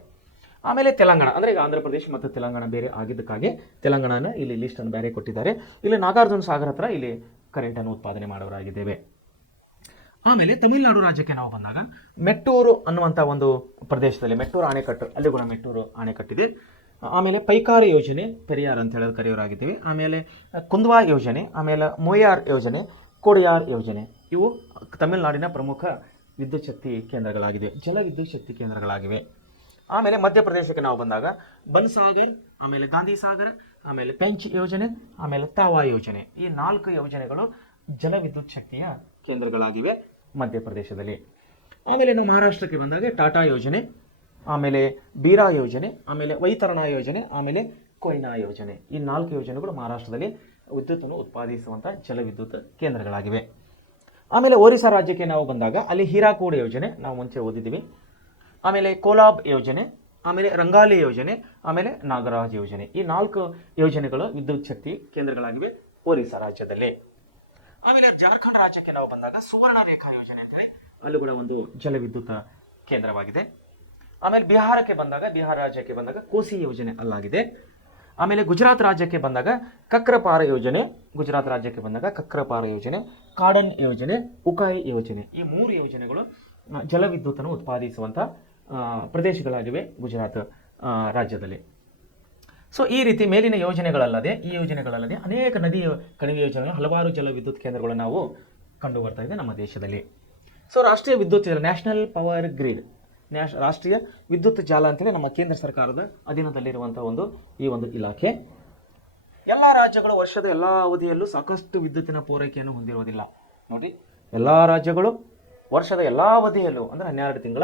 ಆಮೇಲೆ ತೆಲಂಗಾಣ ಅಂದರೆ ಈಗ ಆಂಧ್ರ ಪ್ರದೇಶ ಮತ್ತು ತೆಲಂಗಾಣ ಬೇರೆ ಆಗಿದ್ದಕ್ಕಾಗಿ ತೆಲಂಗಾಣನ ಇಲ್ಲಿ ಲಿಸ್ಟನ್ನು ಬೇರೆ ಕೊಟ್ಟಿದ್ದಾರೆ. ಇಲ್ಲಿ ನಾಗಾರ್ಜುನ ಸಾಗರ ಹತ್ರ ಇಲ್ಲಿ ಕರೆಂಟನ್ನು ಉತ್ಪಾದನೆ ಮಾಡುವರಾಗಿದ್ದೇವೆ. ಆಮೇಲೆ ತಮಿಳುನಾಡು ರಾಜ್ಯಕ್ಕೆ ನಾವು ಬಂದಾಗ ಮೆಟ್ಟೂರು ಅನ್ನುವಂಥ ಒಂದು ಪ್ರದೇಶದಲ್ಲಿ ಮೆಟ್ಟೂರು ಅಣೆಕಟ್ಟು, ಅಲ್ಲಿ ಕೂಡ ಮೆಟ್ಟೂರು ಅಣೆಕಟ್ಟಿದೆ. ಆಮೇಲೆ ಪೈಕಾರಿ ಯೋಜನೆ, ಪೆರಿಯಾರ್ ಅಂತ ಹೇಳೋದು ಕರೆಯೋರಾಗಿದ್ದೀವಿ. ಆಮೇಲೆ ಕುಂದ್ವಾ ಯೋಜನೆ, ಆಮೇಲೆ ಮೊಯ್ಯಾರ್ ಯೋಜನೆ, ಕೊಡಿಯಾರ್ ಯೋಜನೆ, ಇವು ತಮಿಳುನಾಡಿನ ಪ್ರಮುಖ ವಿದ್ಯುತ್ ಶಕ್ತಿ ಕೇಂದ್ರಗಳಾಗಿವೆ, ಜಲವಿದ್ಯುತ್ ಶಕ್ತಿ ಕೇಂದ್ರಗಳಾಗಿವೆ. ಆಮೇಲೆ ಮಧ್ಯಪ್ರದೇಶಕ್ಕೆ ನಾವು ಬಂದಾಗ ಬನ್ಸಾಗರ್, ಆಮೇಲೆ ಗಾಂಧಿ ಸಾಗರ್, ಆಮೇಲೆ ಪೆಂಚ್ ಯೋಜನೆ, ಆಮೇಲೆ ತಾವಾ ಯೋಜನೆ, ಈ 4 ಯೋಜನೆಗಳು ಜಲವಿದ್ಯುತ್ ಶಕ್ತಿಯ ಕೇಂದ್ರಗಳಾಗಿವೆ ಮಧ್ಯಪ್ರದೇಶದಲ್ಲಿ. ಆಮೇಲೆ ನಾವು ಮಹಾರಾಷ್ಟ್ರಕ್ಕೆ ಬಂದಾಗ ಟಾಟಾ ಯೋಜನೆ, ಆಮೇಲೆ ಬೀರಾ ಯೋಜನೆ, ಆಮೇಲೆ ವೈತರಣಾ ಯೋಜನೆ, ಆಮೇಲೆ ಕೊಯ್ನಾ ಯೋಜನೆ, ಈ 4 ಯೋಜನೆಗಳು ಮಹಾರಾಷ್ಟ್ರದಲ್ಲಿ ವಿದ್ಯುತ್ತನ್ನು ಉತ್ಪಾದಿಸುವಂಥ ಜಲವಿದ್ಯುತ್ ಕೇಂದ್ರಗಳಾಗಿವೆ. ಆಮೇಲೆ ಒರಿಸ್ಸಾ ರಾಜ್ಯಕ್ಕೆ ನಾವು ಬಂದಾಗ ಅಲ್ಲಿ ಹೀರಾಕೂಡ್ ಯೋಜನೆ ನಾವು ಮುಂಚೆ ಓದಿದ್ದೀವಿ, ಆಮೇಲೆ ಕೋಲಾಬ್ ಯೋಜನೆ, ಆಮೇಲೆ ರಂಗಾಲಿ ಯೋಜನೆ, ಆಮೇಲೆ ನಾಗರಾಜ್ ಯೋಜನೆ, ಈ 4 ಯೋಜನೆಗಳು ವಿದ್ಯುತ್ ಶಕ್ತಿ ಕೇಂದ್ರಗಳಾಗಿವೆ ಒರಿಸ್ಸಾ ರಾಜ್ಯದಲ್ಲಿ. ಆಮೇಲೆ ಜಾರ್ಖಂಡ್ ರಾಜ್ಯಕ್ಕೆ ನಾವು ಬಂದಾಗ ಸುವರ್ಣ ರೇಖಾ ಯೋಜನೆ ಅಂತೇಳಿ ಅಲ್ಲಿ ಕೂಡ ಒಂದು ಜಲವಿದ್ಯುತ್ ಕೇಂದ್ರವಾಗಿದೆ. ಆಮೇಲೆ ಬಿಹಾರ ರಾಜ್ಯಕ್ಕೆ ಬಂದಾಗ ಕೋಸಿ ಯೋಜನೆ ಅಲ್ಲಾಗಿದೆ. ಆಮೇಲೆ ಗುಜರಾತ್ ರಾಜ್ಯಕ್ಕೆ ಬಂದಾಗ ಕಕ್ರಪಾರ ಯೋಜನೆ, ಕಾಡನ್ ಯೋಜನೆ, ಉಕಾಯಿ ಯೋಜನೆ, ಈ 3 ಯೋಜನೆಗಳು ಜಲವಿದ್ಯುತ್ತನ್ನು ಉತ್ಪಾದಿಸುವಂಥ ಪ್ರದೇಶಗಳಾಗಿವೆ ಗುಜರಾತ್ ರಾಜ್ಯದಲ್ಲಿ. ಸೊ ಈ ರೀತಿ ಮೇಲಿನ ಯೋಜನೆಗಳಲ್ಲದೆ ಅನೇಕ ನದಿ ಕಣಿವೆ ಯೋಜನೆಗಳು, ಹಲವಾರು ಜಲವಿದ್ಯುತ್ ಕೇಂದ್ರಗಳು ನಾವು ಕಂಡು ಬರ್ತಾ ಇದೆ ನಮ್ಮ ದೇಶದಲ್ಲಿ. ಸೊ ರಾಷ್ಟ್ರೀಯ ವಿದ್ಯುತ್ ನ್ಯಾಷನಲ್ ಪವರ್ ಗ್ರಿಡ್, ರಾಷ್ಟ್ರೀಯ ವಿದ್ಯುತ್ ಜಾಲ ಅಂತೇಳಿ ನಮ್ಮ ಕೇಂದ್ರ ಸರ್ಕಾರದ ಅಧೀನದಲ್ಲಿರುವಂಥ ಈ ಒಂದು ಇಲಾಖೆ. ಎಲ್ಲ ರಾಜ್ಯಗಳು ವರ್ಷದ ಎಲ್ಲ ಅವಧಿಯಲ್ಲೂ ಸಾಕಷ್ಟು ವಿದ್ಯುತ್ತಿನ ಪೂರೈಕೆಯನ್ನು ಹೊಂದಿರುವುದಿಲ್ಲ. ನೋಡಿ, ಎಲ್ಲ ರಾಜ್ಯಗಳು ವರ್ಷದ ಎಲ್ಲ ಅವಧಿಯಲ್ಲೂ ಅಂದರೆ 12 ತಿಂಗಳ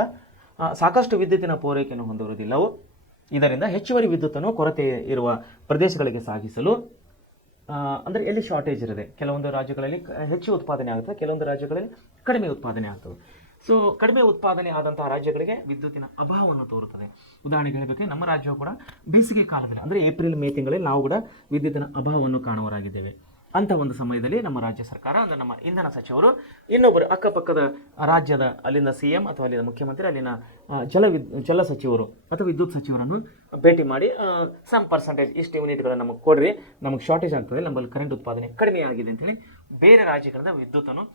ಸಾಕಷ್ಟು ವಿದ್ಯುತ್ತಿನ ಪೂರೈಕೆಯನ್ನು ಹೊಂದಿರುವುದಿಲ್ಲವು. ಇದರಿಂದ ಹೆಚ್ಚುವರಿ ವಿದ್ಯುತ್ತನ್ನು ಕೊರತೆ ಇರುವ ಪ್ರದೇಶಗಳಿಗೆ ಸಾಗಿಸಲು ಅಂದರೆ ಎಲ್ಲಿ ಶಾರ್ಟೇಜ್ ಇರುತ್ತೆ, ಕೆಲವೊಂದು ರಾಜ್ಯಗಳಲ್ಲಿ ಹೆಚ್ಚು ಉತ್ಪಾದನೆ ಆಗುತ್ತೆ, ಕೆಲವೊಂದು ರಾಜ್ಯಗಳಲ್ಲಿ ಕಡಿಮೆ ಉತ್ಪಾದನೆ ಆಗ್ತದೆ. ಸೊ ಕಡಿಮೆ ಉತ್ಪಾದನೆ ಆದಂತಹ ರಾಜ್ಯಗಳಿಗೆ ವಿದ್ಯುತ್ತಿನ ಅಭಾವವನ್ನು ತೋರುತ್ತದೆ. ಉದಾಹರಣೆಗೆ ಹೇಳಬೇಕಂದ್ರೆ ನಮ್ಮ ರಾಜ್ಯವು ಕೂಡ ಬೇಸಿಗೆ ಕಾಲದಲ್ಲಿ ಅಂದರೆ ಏಪ್ರಿಲ್ ಮೇ ತಿಂಗಳಲ್ಲಿ ನಾವು ಕೂಡ ವಿದ್ಯುತ್ತಿನ ಅಭಾವವನ್ನು ಕಾಣುವರಾಗಿದ್ದೇವೆ. ಅಂಥ ಒಂದು ಸಮಯದಲ್ಲಿ ನಮ್ಮ ರಾಜ್ಯ ಸರ್ಕಾರ ಅಂದರೆ ನಮ್ಮ ಇಂಧನ ಸಚಿವರು ಇನ್ನೊಬ್ಬರು ಅಕ್ಕಪಕ್ಕದ ರಾಜ್ಯದ ಅಲ್ಲಿನ CM ಅಥವಾ ಅಲ್ಲಿನ ಮುಖ್ಯಮಂತ್ರಿ, ಅಲ್ಲಿನ ಜಲ ಸಚಿವರು ಅಥವಾ ವಿದ್ಯುತ್ ಸಚಿವರನ್ನು ಭೇಟಿ ಮಾಡಿ ಸಮ್ ಪರ್ಸೆಂಟೇಜ್ ಇಷ್ಟು ಯೂನಿಟ್ಗಳನ್ನು ನಮಗೆ ಕೊಡ್ರಿ, ನಮಗೆ ಶಾರ್ಟೇಜ್ ಆಗ್ತದೆ, ನಮ್ಮಲ್ಲಿ ಕರೆಂಟ್ ಉತ್ಪಾದನೆ ಕಡಿಮೆ ಆಗಿದೆ ಅಂತೇಳಿ ಬೇರೆ ರಾಜ್ಯಗಳಿಂದ ವಿದ್ಯುತ್ತನ್ನು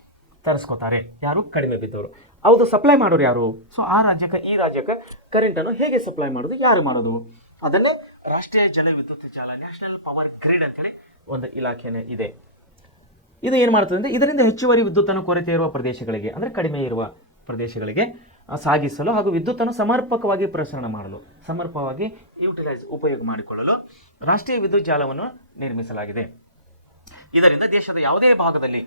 ತರಿಸ್ಕೋತಾರೆ. ಯಾರು? ಕಡಿಮೆ ಬಿದ್ದವರು. ಹೌದು ಸಪ್ಲೈ ಮಾಡೋರು ಯಾರು? ಸೊ ಆ ರಾಜ್ಯಕ್ಕೆ ಈ ರಾಜ್ಯಕ್ಕೆ ಕರೆಂಟನ್ನು ಹೇಗೆ ಸಪ್ಲೈ ಮಾಡೋದು, ಯಾರು ಮಾಡೋದು? ಅದನ್ನು ರಾಷ್ಟ್ರೀಯ ಜಲ ವಿದ್ಯುತ್ ಜಾಲ, ನ್ಯಾಷನಲ್ ಪವರ್ ಗ್ರಿಡ್ ಅಂತೇಳಿ ಒಂದು ಇಲಾಖೆನೇ ಇದೆ. ಇದು ಏನು ಮಾಡ್ತದೆ ಅಂದರೆ ಇದರಿಂದ ಹೆಚ್ಚುವರಿ ವಿದ್ಯುತ್ತನ್ನು ಕೊರತೆ ಇರುವ ಪ್ರದೇಶಗಳಿಗೆ, ಅಂದರೆ ಕಡಿಮೆ ಇರುವ ಪ್ರದೇಶಗಳಿಗೆ ಸಾಗಿಸಲು ಹಾಗೂ ವಿದ್ಯುತ್ತನ್ನು ಸಮರ್ಪಕವಾಗಿ ಪ್ರಸರಣ ಮಾಡಲು, ಸಮರ್ಪಕವಾಗಿ ಉಪಯೋಗ ಮಾಡಿಕೊಳ್ಳಲು ರಾಷ್ಟ್ರೀಯ ವಿದ್ಯುತ್ ಜಾಲವನ್ನು ನಿರ್ಮಿಸಲಾಗಿದೆ. ಇದರಿಂದ ದೇಶದ ಯಾವುದೇ ಭಾಗದಲ್ಲಿ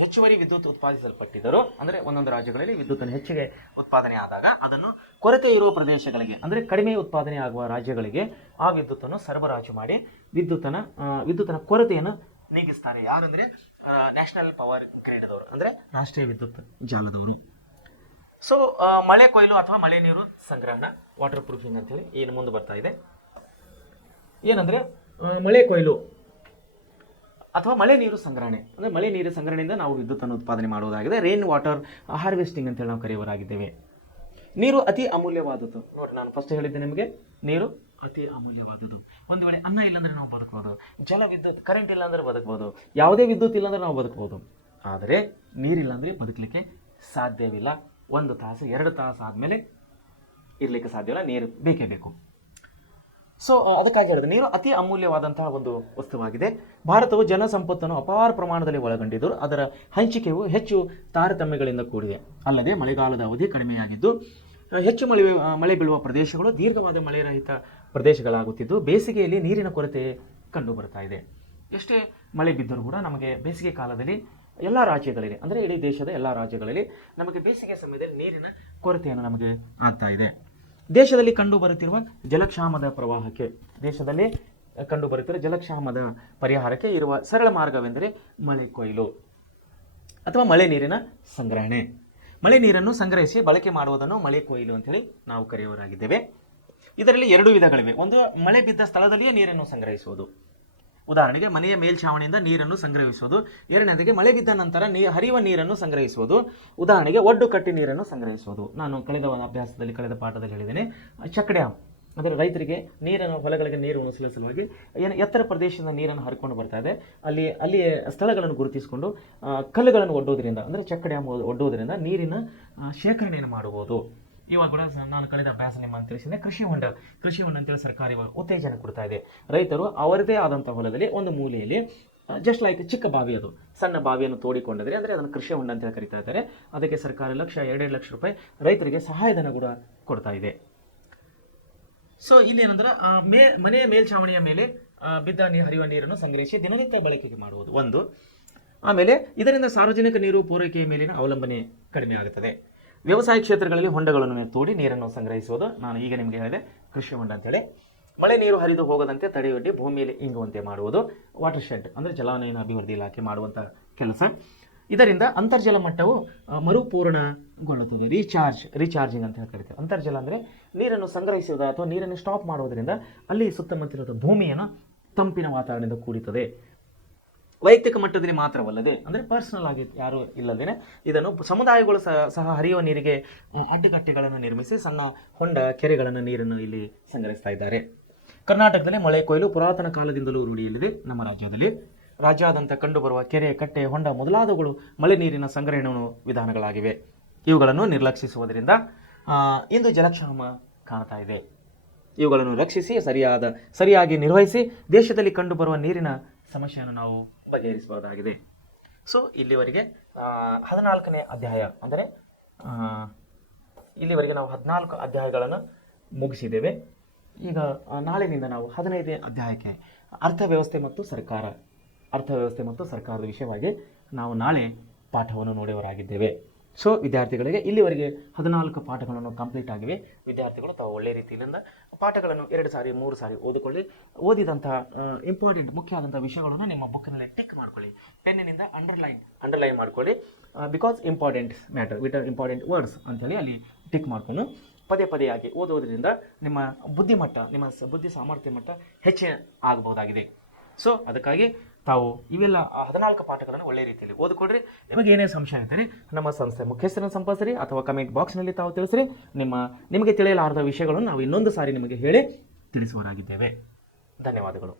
ಹೆಚ್ಚುವರಿ ವಿದ್ಯುತ್ ಉತ್ಪಾದಿಸಲ್ಪಟ್ಟಿದ್ದರೂ, ಅಂದರೆ ಒಂದೊಂದು ರಾಜ್ಯಗಳಲ್ಲಿ ವಿದ್ಯುತ್ತನ್ನು ಹೆಚ್ಚಿಗೆ ಉತ್ಪಾದನೆ ಆದಾಗ ಅದನ್ನು ಕೊರತೆ ಇರುವ ಪ್ರದೇಶಗಳಿಗೆ, ಅಂದರೆ ಕಡಿಮೆ ಉತ್ಪಾದನೆ ಆಗುವ ರಾಜ್ಯಗಳಿಗೆ ಆ ವಿದ್ಯುತ್ತನ್ನು ಸರಬರಾಜು ಮಾಡಿ ವಿದ್ಯುತ್ತಿನ ಕೊರತೆಯನ್ನು ನೀಗಿಸ್ತಾರೆ. ಯಾರಂದರೆ ನ್ಯಾಷನಲ್ ಪವರ್ ಗ್ರಿಡ್ದವರು, ಅಂದರೆ ರಾಷ್ಟ್ರೀಯ ವಿದ್ಯುತ್ ಜಾಲದವರು. ಸೊ ಮಳೆ ಕೊಯ್ಲು ಅಥವಾ ಮಳೆ ನೀರು ಸಂಗ್ರಹಣ, ವಾಟರ್ ಪ್ರೂಫಿಂಗ್ ಅಂತೇಳಿ ಏನು ಮುಂದೆ ಬರ್ತಾ ಇದೆ. ಏನಂದರೆ ಮಳೆ ಕೊಯ್ಲು ಅಥವಾ ಮಳೆ ನೀರು ಸಂಗ್ರಹಣೆ, ಅಂದರೆ ಮಳೆ ನೀರು ಸಂಗ್ರಹಣೆಯಿಂದ ನಾವು ವಿದ್ಯುತ್ತನ್ನು ಉತ್ಪಾದನೆ ಮಾಡುವುದಾಗಿದೆ. ರೈನ್ ವಾಟರ್ ಹಾರ್ವೆಸ್ಟಿಂಗ್ ಅಂತೇಳಿ ನಾವು ಕರೆಯುವರಾಗಿದ್ದೇವೆ. ನೀರು ಅತಿ ಅಮೂಲ್ಯವಾದದ್ದು. ನೋಡಿ, ನಾನು ಫಸ್ಟ್ ಹೇಳಿದ್ದೆ ನಿಮಗೆ, ನೀರು ಅತಿ ಅಮೂಲ್ಯವಾದದ್ದು. ಒಂದು ವೇಳೆ ಅನ್ನ ಇಲ್ಲಾಂದರೆ ನಾವು ಬದುಕಬಹುದು, ಜಲ ವಿದ್ಯುತ್ ಕರೆಂಟ್ ಇಲ್ಲಾಂದರೆ ಬದುಕಬಹುದು, ಯಾವುದೇ ವಿದ್ಯುತ್ ಇಲ್ಲಾಂದರೆ ನಾವು ಬದುಕಬಹುದು. ಆದರೆ ನೀರಿಲ್ಲಾಂದರೆ ಬದುಕಲಿಕ್ಕೆ ಸಾಧ್ಯವಿಲ್ಲ. 1 ತಾಸು 2 ತಾಸು ಆದಮೇಲೆ ಇರಲಿಕ್ಕೆ ಸಾಧ್ಯವಿಲ್ಲ, ನೀರು ಬೇಕೇ ಬೇಕು. ಸೊ ಅದಕ್ಕಾಗಿ ಹೇಳಿದ್ರೆ ನೀರು ಅತಿ ಅಮೂಲ್ಯವಾದಂತಹ ಒಂದು ವಸ್ತುವಾಗಿದೆ. ಭಾರತವು ಜಲಸಂಪತ್ತನ್ನು ಅಪಾರ ಪ್ರಮಾಣದಲ್ಲಿ ಒಳಗೊಂಡಿದ್ದು ಅದರ ಹಂಚಿಕೆಯು ಹೆಚ್ಚು ತಾರತಮ್ಯಗಳಿಂದ ಕೂಡಿದೆ. ಅಲ್ಲದೆ ಮಳೆಗಾಲದ ಅವಧಿ ಕಡಿಮೆಯಾಗಿದ್ದು ಹೆಚ್ಚು ಮಳೆ ಬೀಳುವ ಪ್ರದೇಶಗಳು ದೀರ್ಘವಾದ ಮಳೆರಹಿತ ಪ್ರದೇಶಗಳಾಗುತ್ತಿದ್ದು ಬೇಸಿಗೆಯಲ್ಲಿ ನೀರಿನ ಕೊರತೆ ಕಂಡು ಬರ್ತಾ ಇದೆ. ಎಷ್ಟೇ ಮಳೆ ಬಿದ್ದರೂ ಕೂಡ ನಮಗೆ ಬೇಸಿಗೆ ಕಾಲದಲ್ಲಿ ಎಲ್ಲ ರಾಜ್ಯಗಳಲ್ಲಿ, ಅಂದರೆ ಇಡೀ ದೇಶದ ಎಲ್ಲ ರಾಜ್ಯಗಳಲ್ಲಿ ನಮಗೆ ಬೇಸಿಗೆ ಸಮಯದಲ್ಲಿ ನೀರಿನ ಕೊರತೆಯನ್ನು ನಮಗೆ ಆಗ್ತಾ ಇದೆ. ದೇಶದಲ್ಲಿ ಕಂಡುಬರುತ್ತಿರುವ ಜಲಕ್ಷಾಮದ ಜಲಕ್ಷಾಮದ ಪರಿಹಾರಕ್ಕೆ ಇರುವ ಸರಳ ಮಾರ್ಗವೆಂದರೆ ಮಳೆ ಕೊಯ್ಲು ಅಥವಾ ಮಳೆ ನೀರಿನ ಸಂಗ್ರಹಣೆ. ಮಳೆ ನೀರನ್ನು ಸಂಗ್ರಹಿಸಿ ಬಳಕೆ ಮಾಡುವುದನ್ನು ಮಳೆ ಕೊಯ್ಲು ಅಂತೇಳಿ ನಾವು ಕರೆಯುವರಾಗಿದ್ದೇವೆ. ಇದರಲ್ಲಿ 2 ವಿಧಗಳಿವೆ. ಒಂದು, ಮಳೆ ಬಿದ್ದ ಸ್ಥಳದಲ್ಲಿಯೇ ನೀರನ್ನು ಸಂಗ್ರಹಿಸುವುದು, ಉದಾಹರಣೆಗೆ ಮನೆಯ ಮೇಲ್ಛಾವಣಿಯಿಂದ ನೀರನ್ನು ಸಂಗ್ರಹಿಸುವುದು. ಎರಡನೇದಾಗಿ ಮಳೆ ಬಿದ್ದ ನಂತರ ಹರಿಯುವ ನೀರನ್ನು ಸಂಗ್ರಹಿಸುವುದು, ಉದಾಹರಣೆಗೆ ಒಡ್ಡು ಕಟ್ಟಿ ನೀರನ್ನು ಸಂಗ್ರಹಿಸುವುದು. ನಾನು ಕಳೆದ ಪಾಠದಲ್ಲಿ ಹೇಳಿದ್ದೇನೆ, ಚೆಕ್ ಡ್ಯಾಮ್, ಅಂದರೆ ರೈತರಿಗೆ ನೀರನ್ನು, ಹೊಲಗಳಿಗೆ ನೀರು ಉಣಿಸಲು ಸಲುವಾಗಿ ಎತ್ತರ ಪ್ರದೇಶದಿಂದ ನೀರನ್ನು ಹರಿಕೊಂಡು ಬರ್ತಾ ಇದೆ. ಅಲ್ಲಿ ಸ್ಥಳಗಳನ್ನು ಗುರುತಿಸಿಕೊಂಡು ಕಲ್ಲುಗಳನ್ನು ಒಡ್ಡುವುದರಿಂದ, ಅಂದರೆ ಚೆಕ್ ಡ್ಯಾಮ್ ಒಡ್ಡುವುದರಿಂದ ನೀರಿನ ಶೇಖರಣೆಯನ್ನು ಮಾಡಬಹುದು. ಇವಾಗ ಕೂಡ ನಾನು ಕಳೆದ ಅಭ್ಯಾಸ ನಿಮ್ಮ ಅಂತ ತಿಳಿಸಿದೆ, ಕೃಷಿ ಹೊಂಡ ಅಂತೇಳಿ ಸರ್ಕಾರ ಇವಾಗ ಉತ್ತೇಜನ ಕೊಡ್ತಾ ಇದೆ. ರೈತರು ಅವರದೇ ಆದಂಥ ಹೊಲದಲ್ಲಿ ಒಂದು ಮೂಲೆಯಲ್ಲಿ ಜಸ್ಟ್ ಲೈಕ್ ಚಿಕ್ಕ ಬಾವಿ, ಅದು ಸಣ್ಣ ಬಾವಿಯನ್ನು ತೋಡಿಕೊಂಡಿದ್ರೆ, ಅಂದರೆ ಅದನ್ನು ಕೃಷಿ ಹೊಂಡ ಅಂತ ಕರಿತಾ ಇದ್ದಾರೆ. ಅದಕ್ಕೆ ಸರ್ಕಾರ 1,2 ಲಕ್ಷ ರೂಪಾಯಿ ರೈತರಿಗೆ ಸಹಾಯಧನ ಕೂಡ ಕೊಡ್ತಾ ಇದೆ. ಸೊ ಇಲ್ಲಿ ಏನಂದ್ರೆ ಮನೆಯ ಮೇಲ್ಛಾವಣಿಯ ಮೇಲೆ ಬಿದ್ದ ಹರಿಯುವ ನೀರನ್ನು ಸಂಗ್ರಹಿಸಿ ದಿನನಿತ್ಯ ಬಳಕೆಗೆ ಮಾಡುವುದು ಒಂದು. ಆಮೇಲೆ ಇದರಿಂದ ಸಾರ್ವಜನಿಕ ನೀರು ಪೂರೈಕೆಯ ಮೇಲಿನ ಅವಲಂಬನೆ ಕಡಿಮೆ ಆಗುತ್ತದೆ. ವ್ಯವಸಾಯ ಕ್ಷೇತ್ರಗಳಲ್ಲಿ ಹೊಂಡಗಳನ್ನು ತೋಡಿ ನೀರನ್ನು ಸಂಗ್ರಹಿಸುವುದು, ನಾನು ಈಗ ನಿಮಗೆ ಹೇಳಿದೆ ಕೃಷಿ ಹೊಂಡ ಅಂತೇಳಿ. ಮಳೆ ನೀರು ಹರಿದು ಹೋಗದಂತೆ ತಡೆಯೊಡ್ಡಿ ಭೂಮಿಯಲ್ಲಿ ಇಂಗುವಂತೆ ಮಾಡುವುದು, ವಾಟರ್ ಶೆಡ್, ಅಂದರೆ ಜಲಾನಯನ ಅಭಿವೃದ್ಧಿ ಇಲಾಖೆ ಮಾಡುವಂಥ ಕೆಲಸ. ಇದರಿಂದ ಅಂತರ್ಜಲ ಮಟ್ಟವು ಮರುಪೂರ್ಣಗೊಳ್ಳುತ್ತದೆ. ರೀಚಾರ್ಜಿಂಗ್ ಅಂತ ಹೇಳಿ ಕರಿತೀವಿ. ಅಂತರ್ಜಲ ಅಂದರೆ ನೀರನ್ನು ಸಂಗ್ರಹಿಸುವುದು ಅಥವಾ ನೀರನ್ನು ಸ್ಟಾಪ್ ಮಾಡುವುದರಿಂದ ಅಲ್ಲಿ ಸುತ್ತಮುತ್ತಲಿನ ಭೂಮಿಯನ್ನು ತಂಪಿನ ವಾತಾವರಣದಿಂದ ಕೂಡಿತದೆ. ವೈಯಕ್ತಿಕ ಮಟ್ಟದಲ್ಲಿ ಮಾತ್ರವಲ್ಲದೆ, ಅಂದರೆ ಪರ್ಸನಲ್ ಆಗಿ ಯಾರು ಇಲ್ಲದೇನೆ ಇದನ್ನು ಸಮುದಾಯಗಳು ಸಹ ಹರಿಯುವ ನೀರಿಗೆ ಅಡ್ಡಗಟ್ಟಿಗಳನ್ನು ನಿರ್ಮಿಸಿ ಸಣ್ಣ ಹೊಂಡ, ಕೆರೆಗಳನ್ನು ನೀರನ್ನು ಇಲ್ಲಿ ಸಂಗ್ರಹಿಸ್ತಾ ಇದ್ದಾರೆ. ಕರ್ನಾಟಕದಲ್ಲಿ ಮಳೆ ಕೊಯ್ಲು ಪುರಾತನ ಕಾಲದಿಂದಲೂ ರೂಢಿಯಲ್ಲಿದೆ. ನಮ್ಮ ರಾಜ್ಯಾದ್ಯಂತ ಕಂಡುಬರುವ ಕೆರೆ, ಕಟ್ಟೆ, ಹೊಂಡ ಮೊದಲಾದವುಗಳು ಮಳೆ ನೀರಿನ ಸಂಗ್ರಹಣೆ ವಿಧಾನಗಳಾಗಿವೆ. ಇವುಗಳನ್ನು ನಿರ್ಲಕ್ಷಿಸುವುದರಿಂದ ಇಂದು ಜಲಕ್ಷಾಮ ಕಾಣ್ತಾ ಇದೆ. ಇವುಗಳನ್ನು ರಕ್ಷಿಸಿ ಸರಿಯಾಗಿ ನಿರ್ವಹಿಸಿ ದೇಶದಲ್ಲಿ ಕಂಡುಬರುವ ನೀರಿನ ಸಮಸ್ಯೆಯನ್ನು ನಾವು ಬಗೆಹರಿಸಬಹುದಾಗಿದೆ. ಸೊ ಇಲ್ಲಿವರೆಗೆ 14ನೇ ಅಧ್ಯಾಯ, ಅಂದರೆ ಇಲ್ಲಿವರೆಗೆ ನಾವು 14 ಅಧ್ಯಾಯಗಳನ್ನು ಮುಗಿಸಿದ್ದೇವೆ. ಈಗ ನಾಳಿನಿಂದ ನಾವು 15ನೇ ಅಧ್ಯಾಯಕ್ಕೆ ಅರ್ಥವ್ಯವಸ್ಥೆ ಮತ್ತು ಸರ್ಕಾರದ ವಿಷಯವಾಗಿ ನಾವು ನಾಳೆ ಪಾಠವನ್ನು ನೋಡುವವರಾಗಿದ್ದೇವೆ. ಸೊ ವಿದ್ಯಾರ್ಥಿಗಳಿಗೆ ಇಲ್ಲಿವರೆಗೆ 14 ಪಾಠಗಳನ್ನು ಕಂಪ್ಲೀಟ್ ಆಗಿವೆ. ವಿದ್ಯಾರ್ಥಿಗಳು ತಾವು ಒಳ್ಳೆಯ ರೀತಿಯಿಂದ ಪಾಠಗಳನ್ನು 2 ಸಾರಿ 3 ಸಾರಿ ಓದಿಕೊಳ್ಳಿ. ಓದಿದಂತಹ ಮುಖ್ಯವಾದಂಥ ವಿಷಯಗಳನ್ನು ನಿಮ್ಮ ಬುಕ್ನಲ್ಲಿ ಟಿಕ್ ಮಾಡ್ಕೊಳ್ಳಿ. ಪೆನ್ನಿನಿಂದ ಅಂಡರ್ಲೈನ್ ಮಾಡ್ಕೊಳ್ಳಿ. Because important matter important words ಅಂಥೇಳಿ ಅಲ್ಲಿ ಟಿಕ್ ಮಾಡಿಕೊಂಡು ಪದೇ ಆಗಿ ಓದೋದ್ರಿಂದ ನಿಮ್ಮ ಬುದ್ಧಿ ಸಾಮರ್ಥ್ಯ ಮಟ್ಟ ಹೆಚ್ಚಿನ ಆಗಬಹುದಾಗಿದೆ. ಸೊ ಅದಕ್ಕಾಗಿ ತಾವು ಇವೆಲ್ಲ 14 ಪಾಠಗಳನ್ನು ಒಳ್ಳೆಯ ರೀತಿಯಲ್ಲಿ ಓದಿಕೊಡ್ರಿ. ನಿಮಗೆ ಏನೇ ಸಂಶಯ ಇದ್ದರೆ ನಮ್ಮ ಸಂಸ್ಥೆ ಮುಖ್ಯಸ್ಥರನ್ನು ಸಂಪರ್ಕಿಸಿರಿ ಅಥವಾ ಕಮೆಂಟ್ ಬಾಕ್ಸ್ನಲ್ಲಿ ತಾವು ತಿಳಿಸಿರಿ. ನಿಮಗೆ ತಿಳಿಯಲಾರದ ವಿಷಯಗಳನ್ನು ನಾವು ಇನ್ನೊಂದು ಸಾರಿ ನಿಮಗೆ ಹೇಳಿ ತಿಳಿಸುವರಾಗಿದ್ದೇವೆ. ಧನ್ಯವಾದಗಳು.